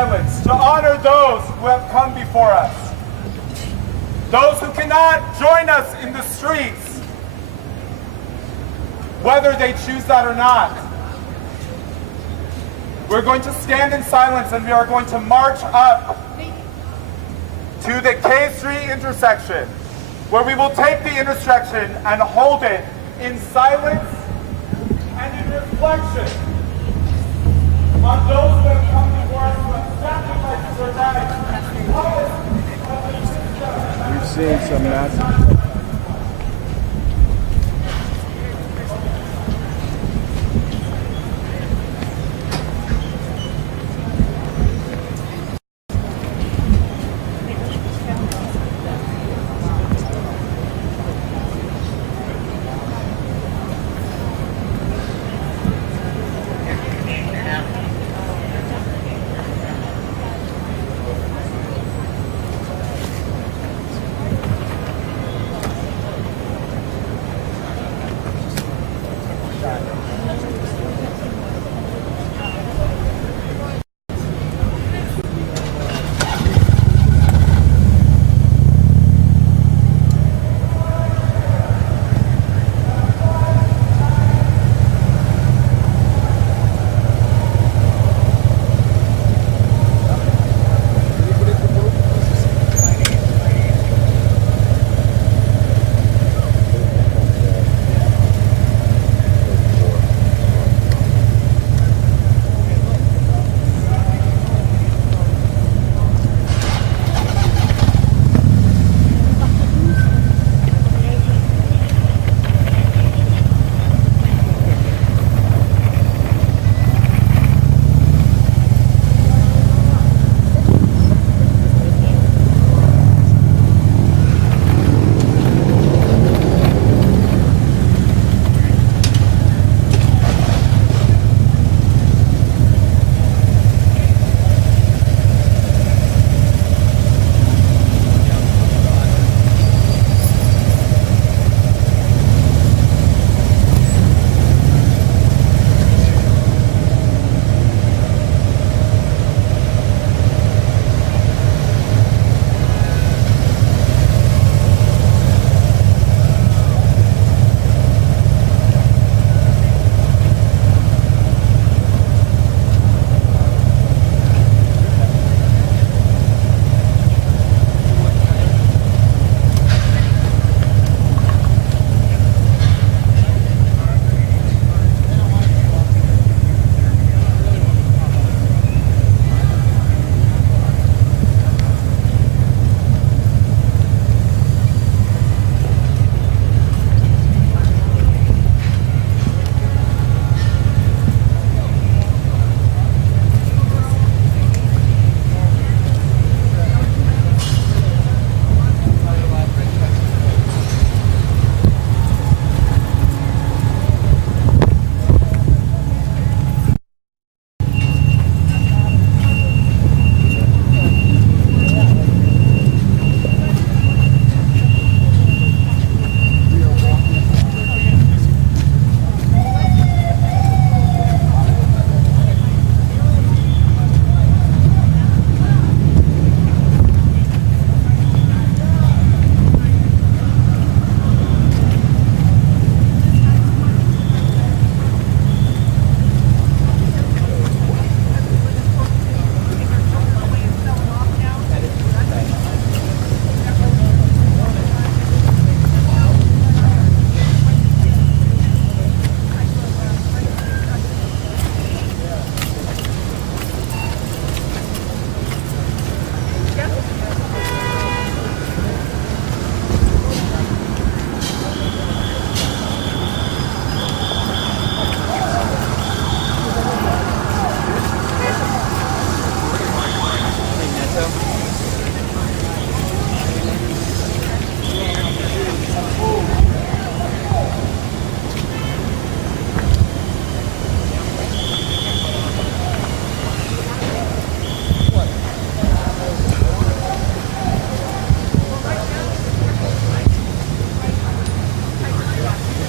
silence to honor those who have come before us. Those who cannot join us in the streets, whether they choose that or not. We're going to stand in silence and we are going to march up to the K Street intersection, where we will take the intersection and hold it in silence and in reflection on those who have come before us who have sacrificed their lives. We've seen some massive.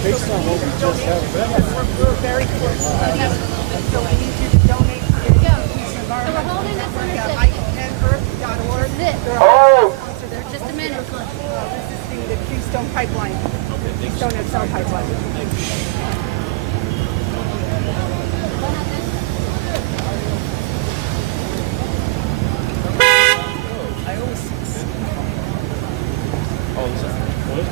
based on what we just have. We're very close. So we need you to donate to the environment. So we're holding this in the pipeline. Okay, thanks. Keystone XL pipeline. Oh, is that what?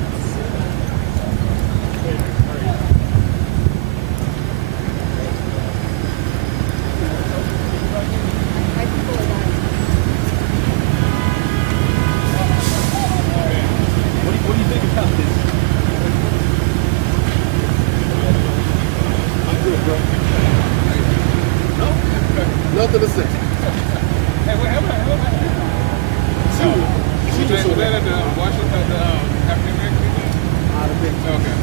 What do you think about this? I'm good, bro. No? Nothing to say. Hey, where am I? Washington, African American people? Out of it. Okay.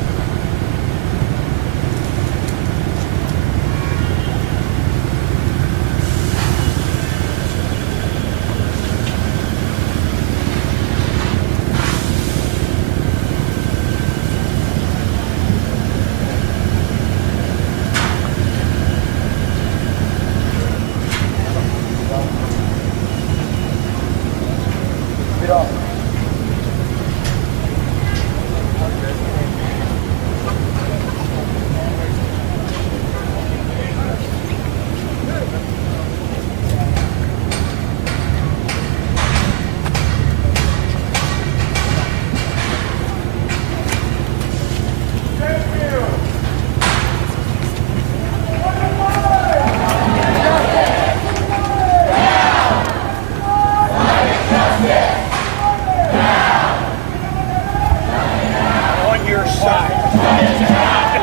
On your side.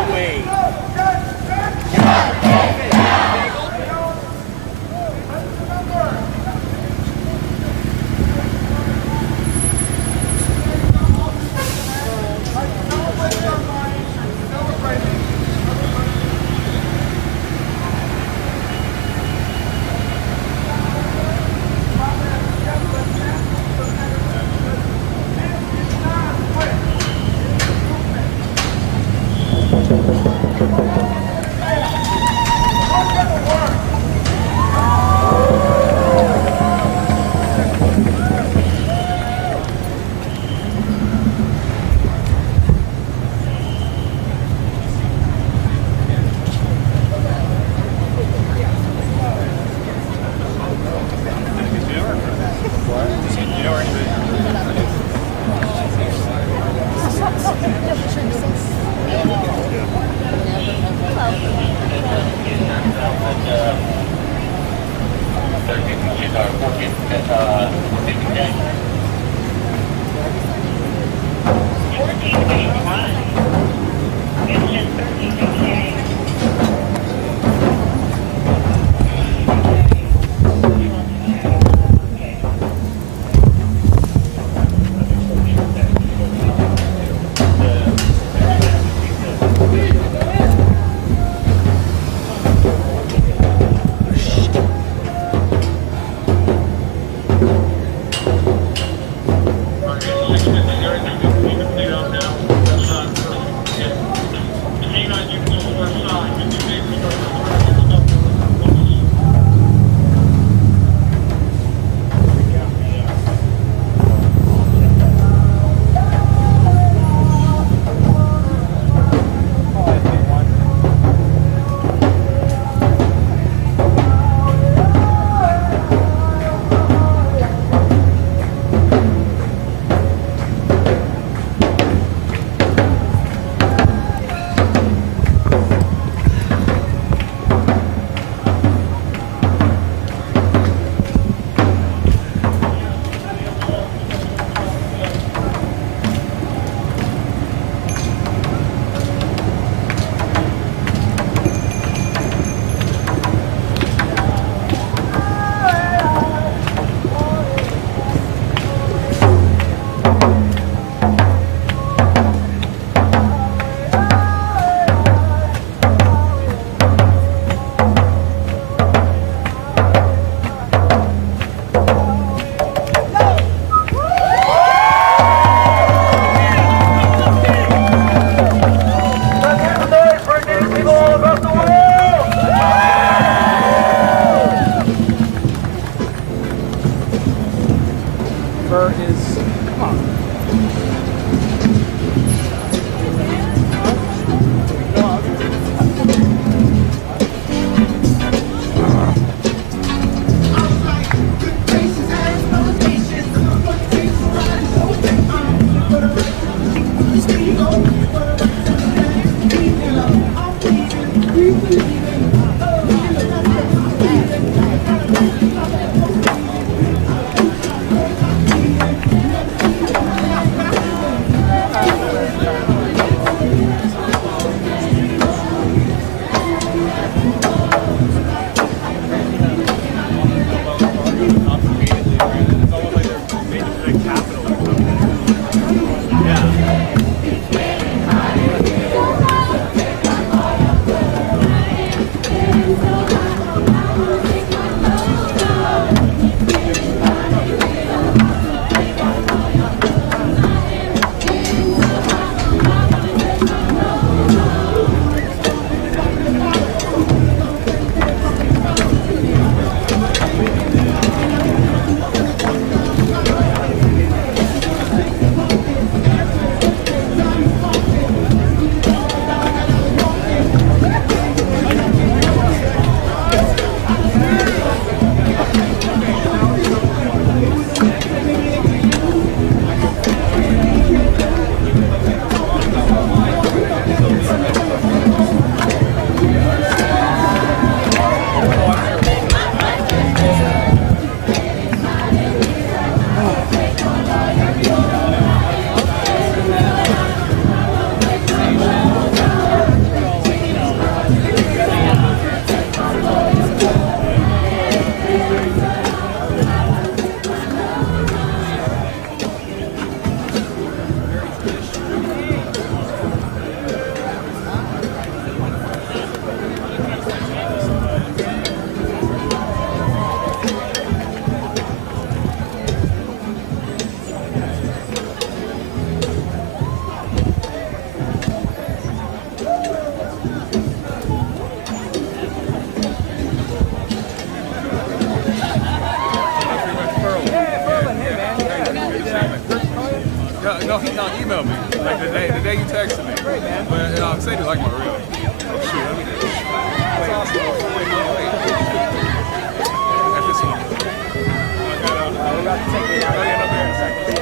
Away. Burr is, come on. he emailed me like the day you texted me. Great, man. But say you like my reel. Shoot, let me just. If it's on. We're about to take it out. Oh, yeah, no, there in a second.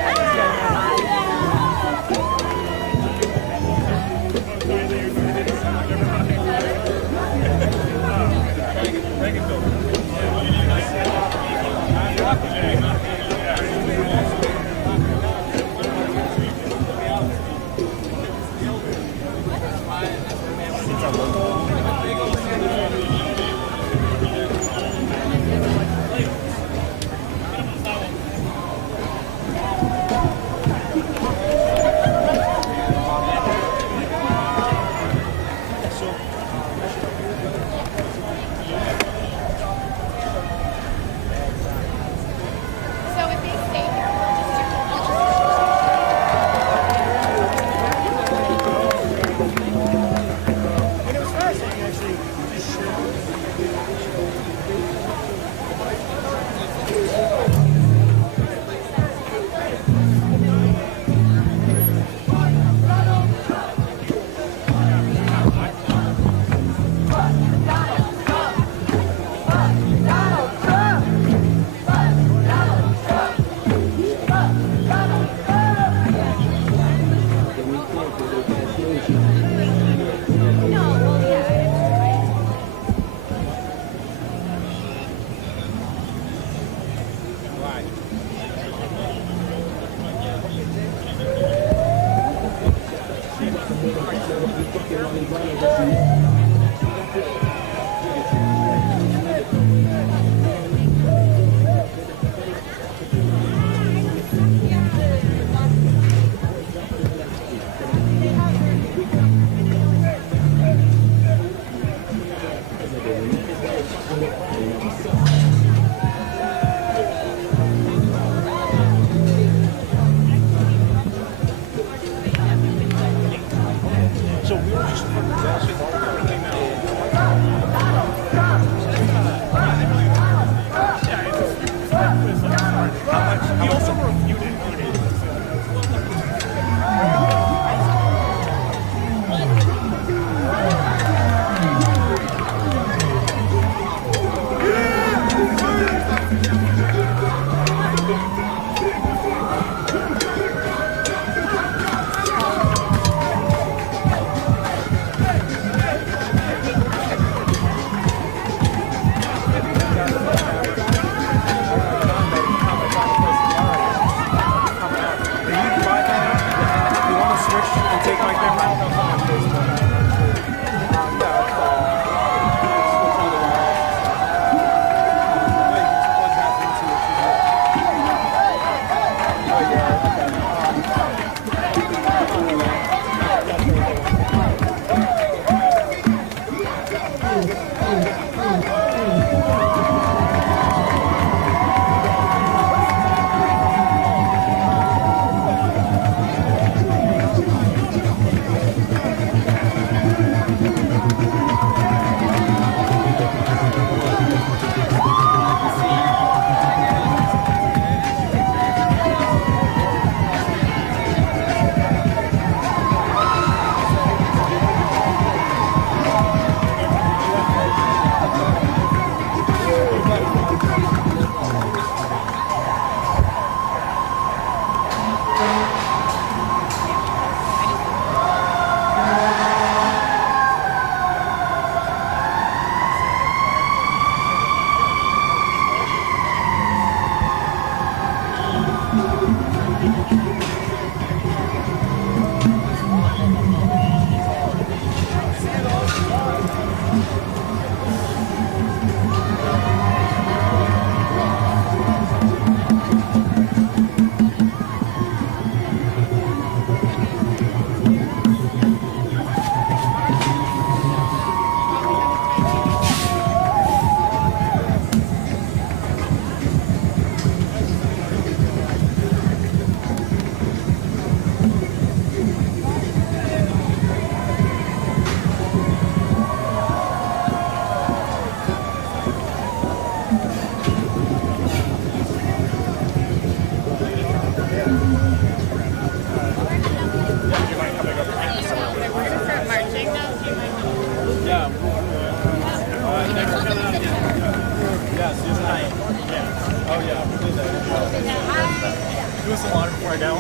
doing some water before I go.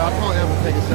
I'll probably have to take a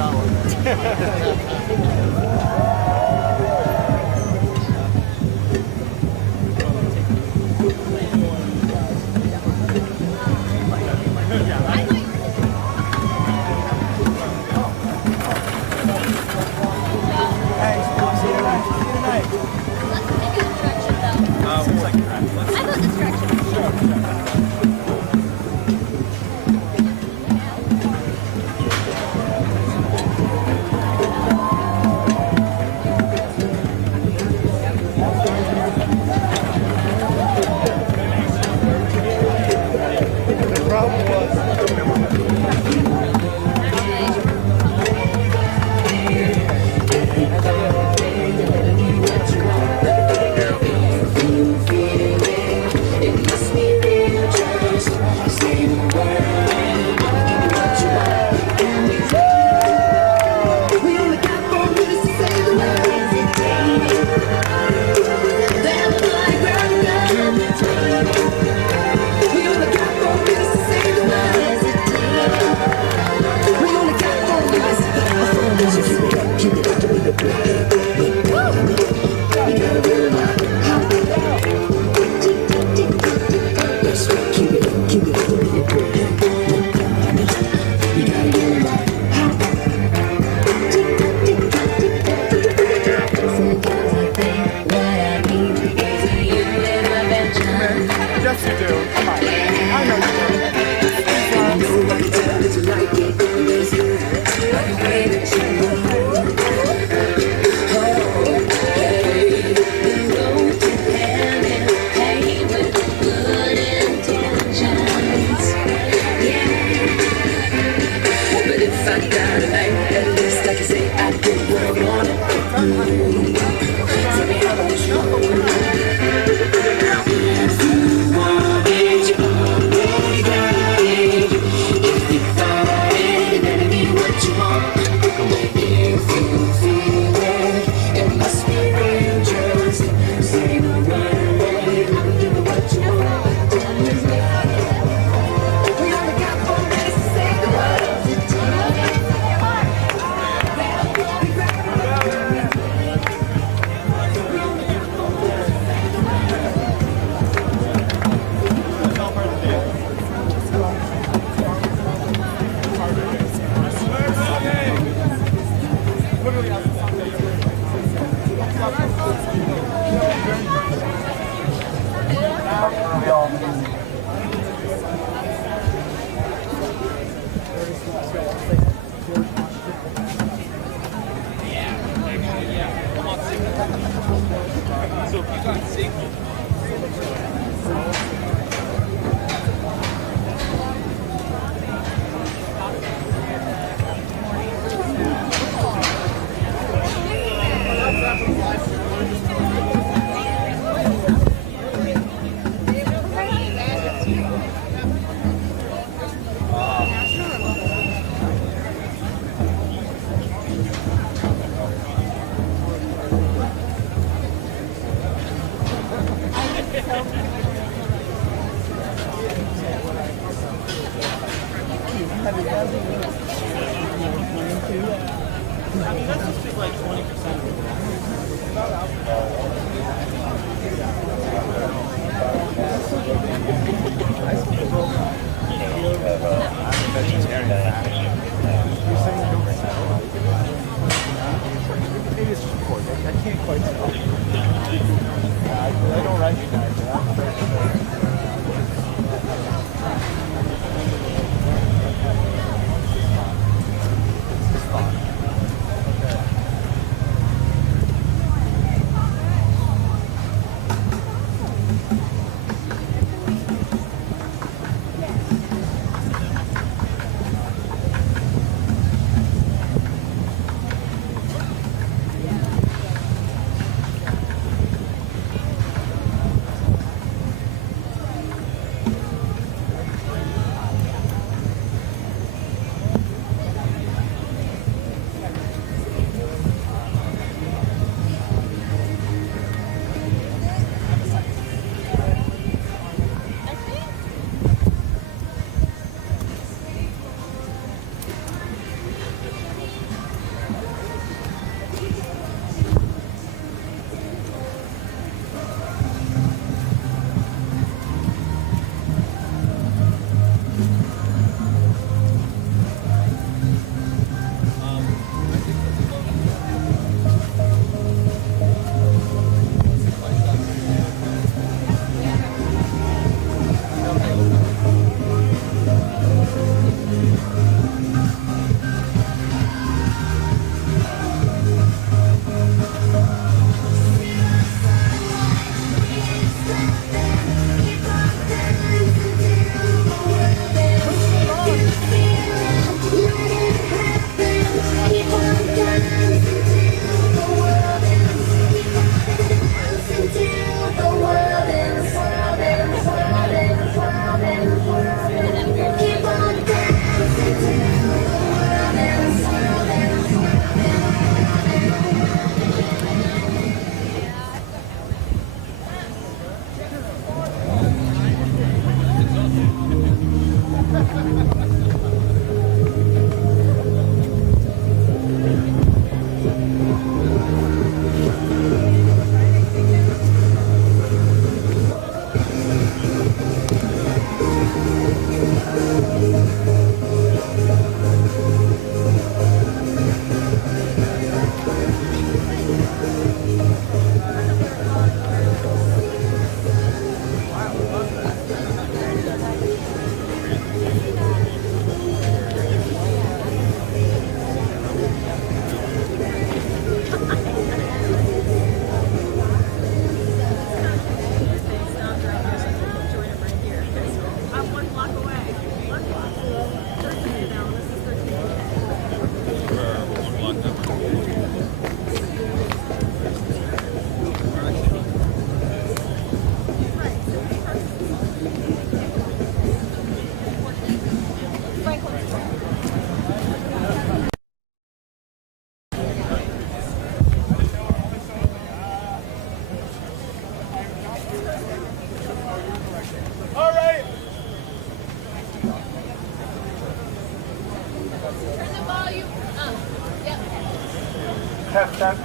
test, test.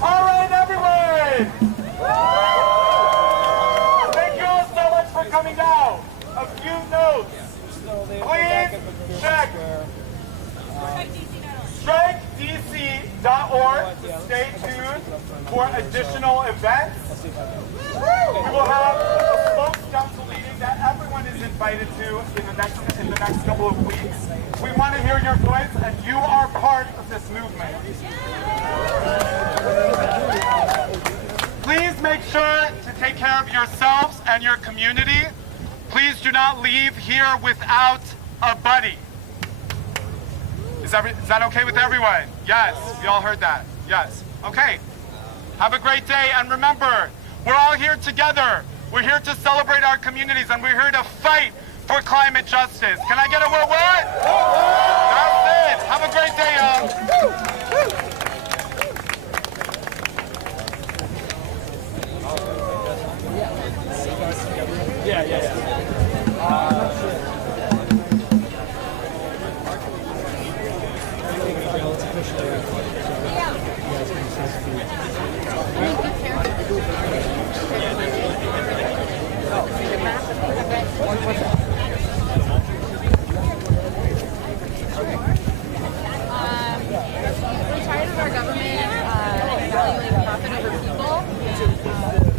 All right, everyone! Thank you all so much for coming down. A few notes. Please check strikedc.org to stay tuned for additional events. We will have a folk council meeting that everyone is invited to in the next couple of weeks. We want to hear your voice, and you are part of this movement. Please make sure to take care of yourselves and your community. Please do not leave here without a buddy. Is that okay with everyone? Yes, you all heard that. Yes. Okay. Have a great day, and remember, we're all here together. We're here to celebrate our communities, and we're here to fight for climate justice. Can I get a what? That's it. Have a great day, y'all. Yeah. We're tired of our government valuing profit over people.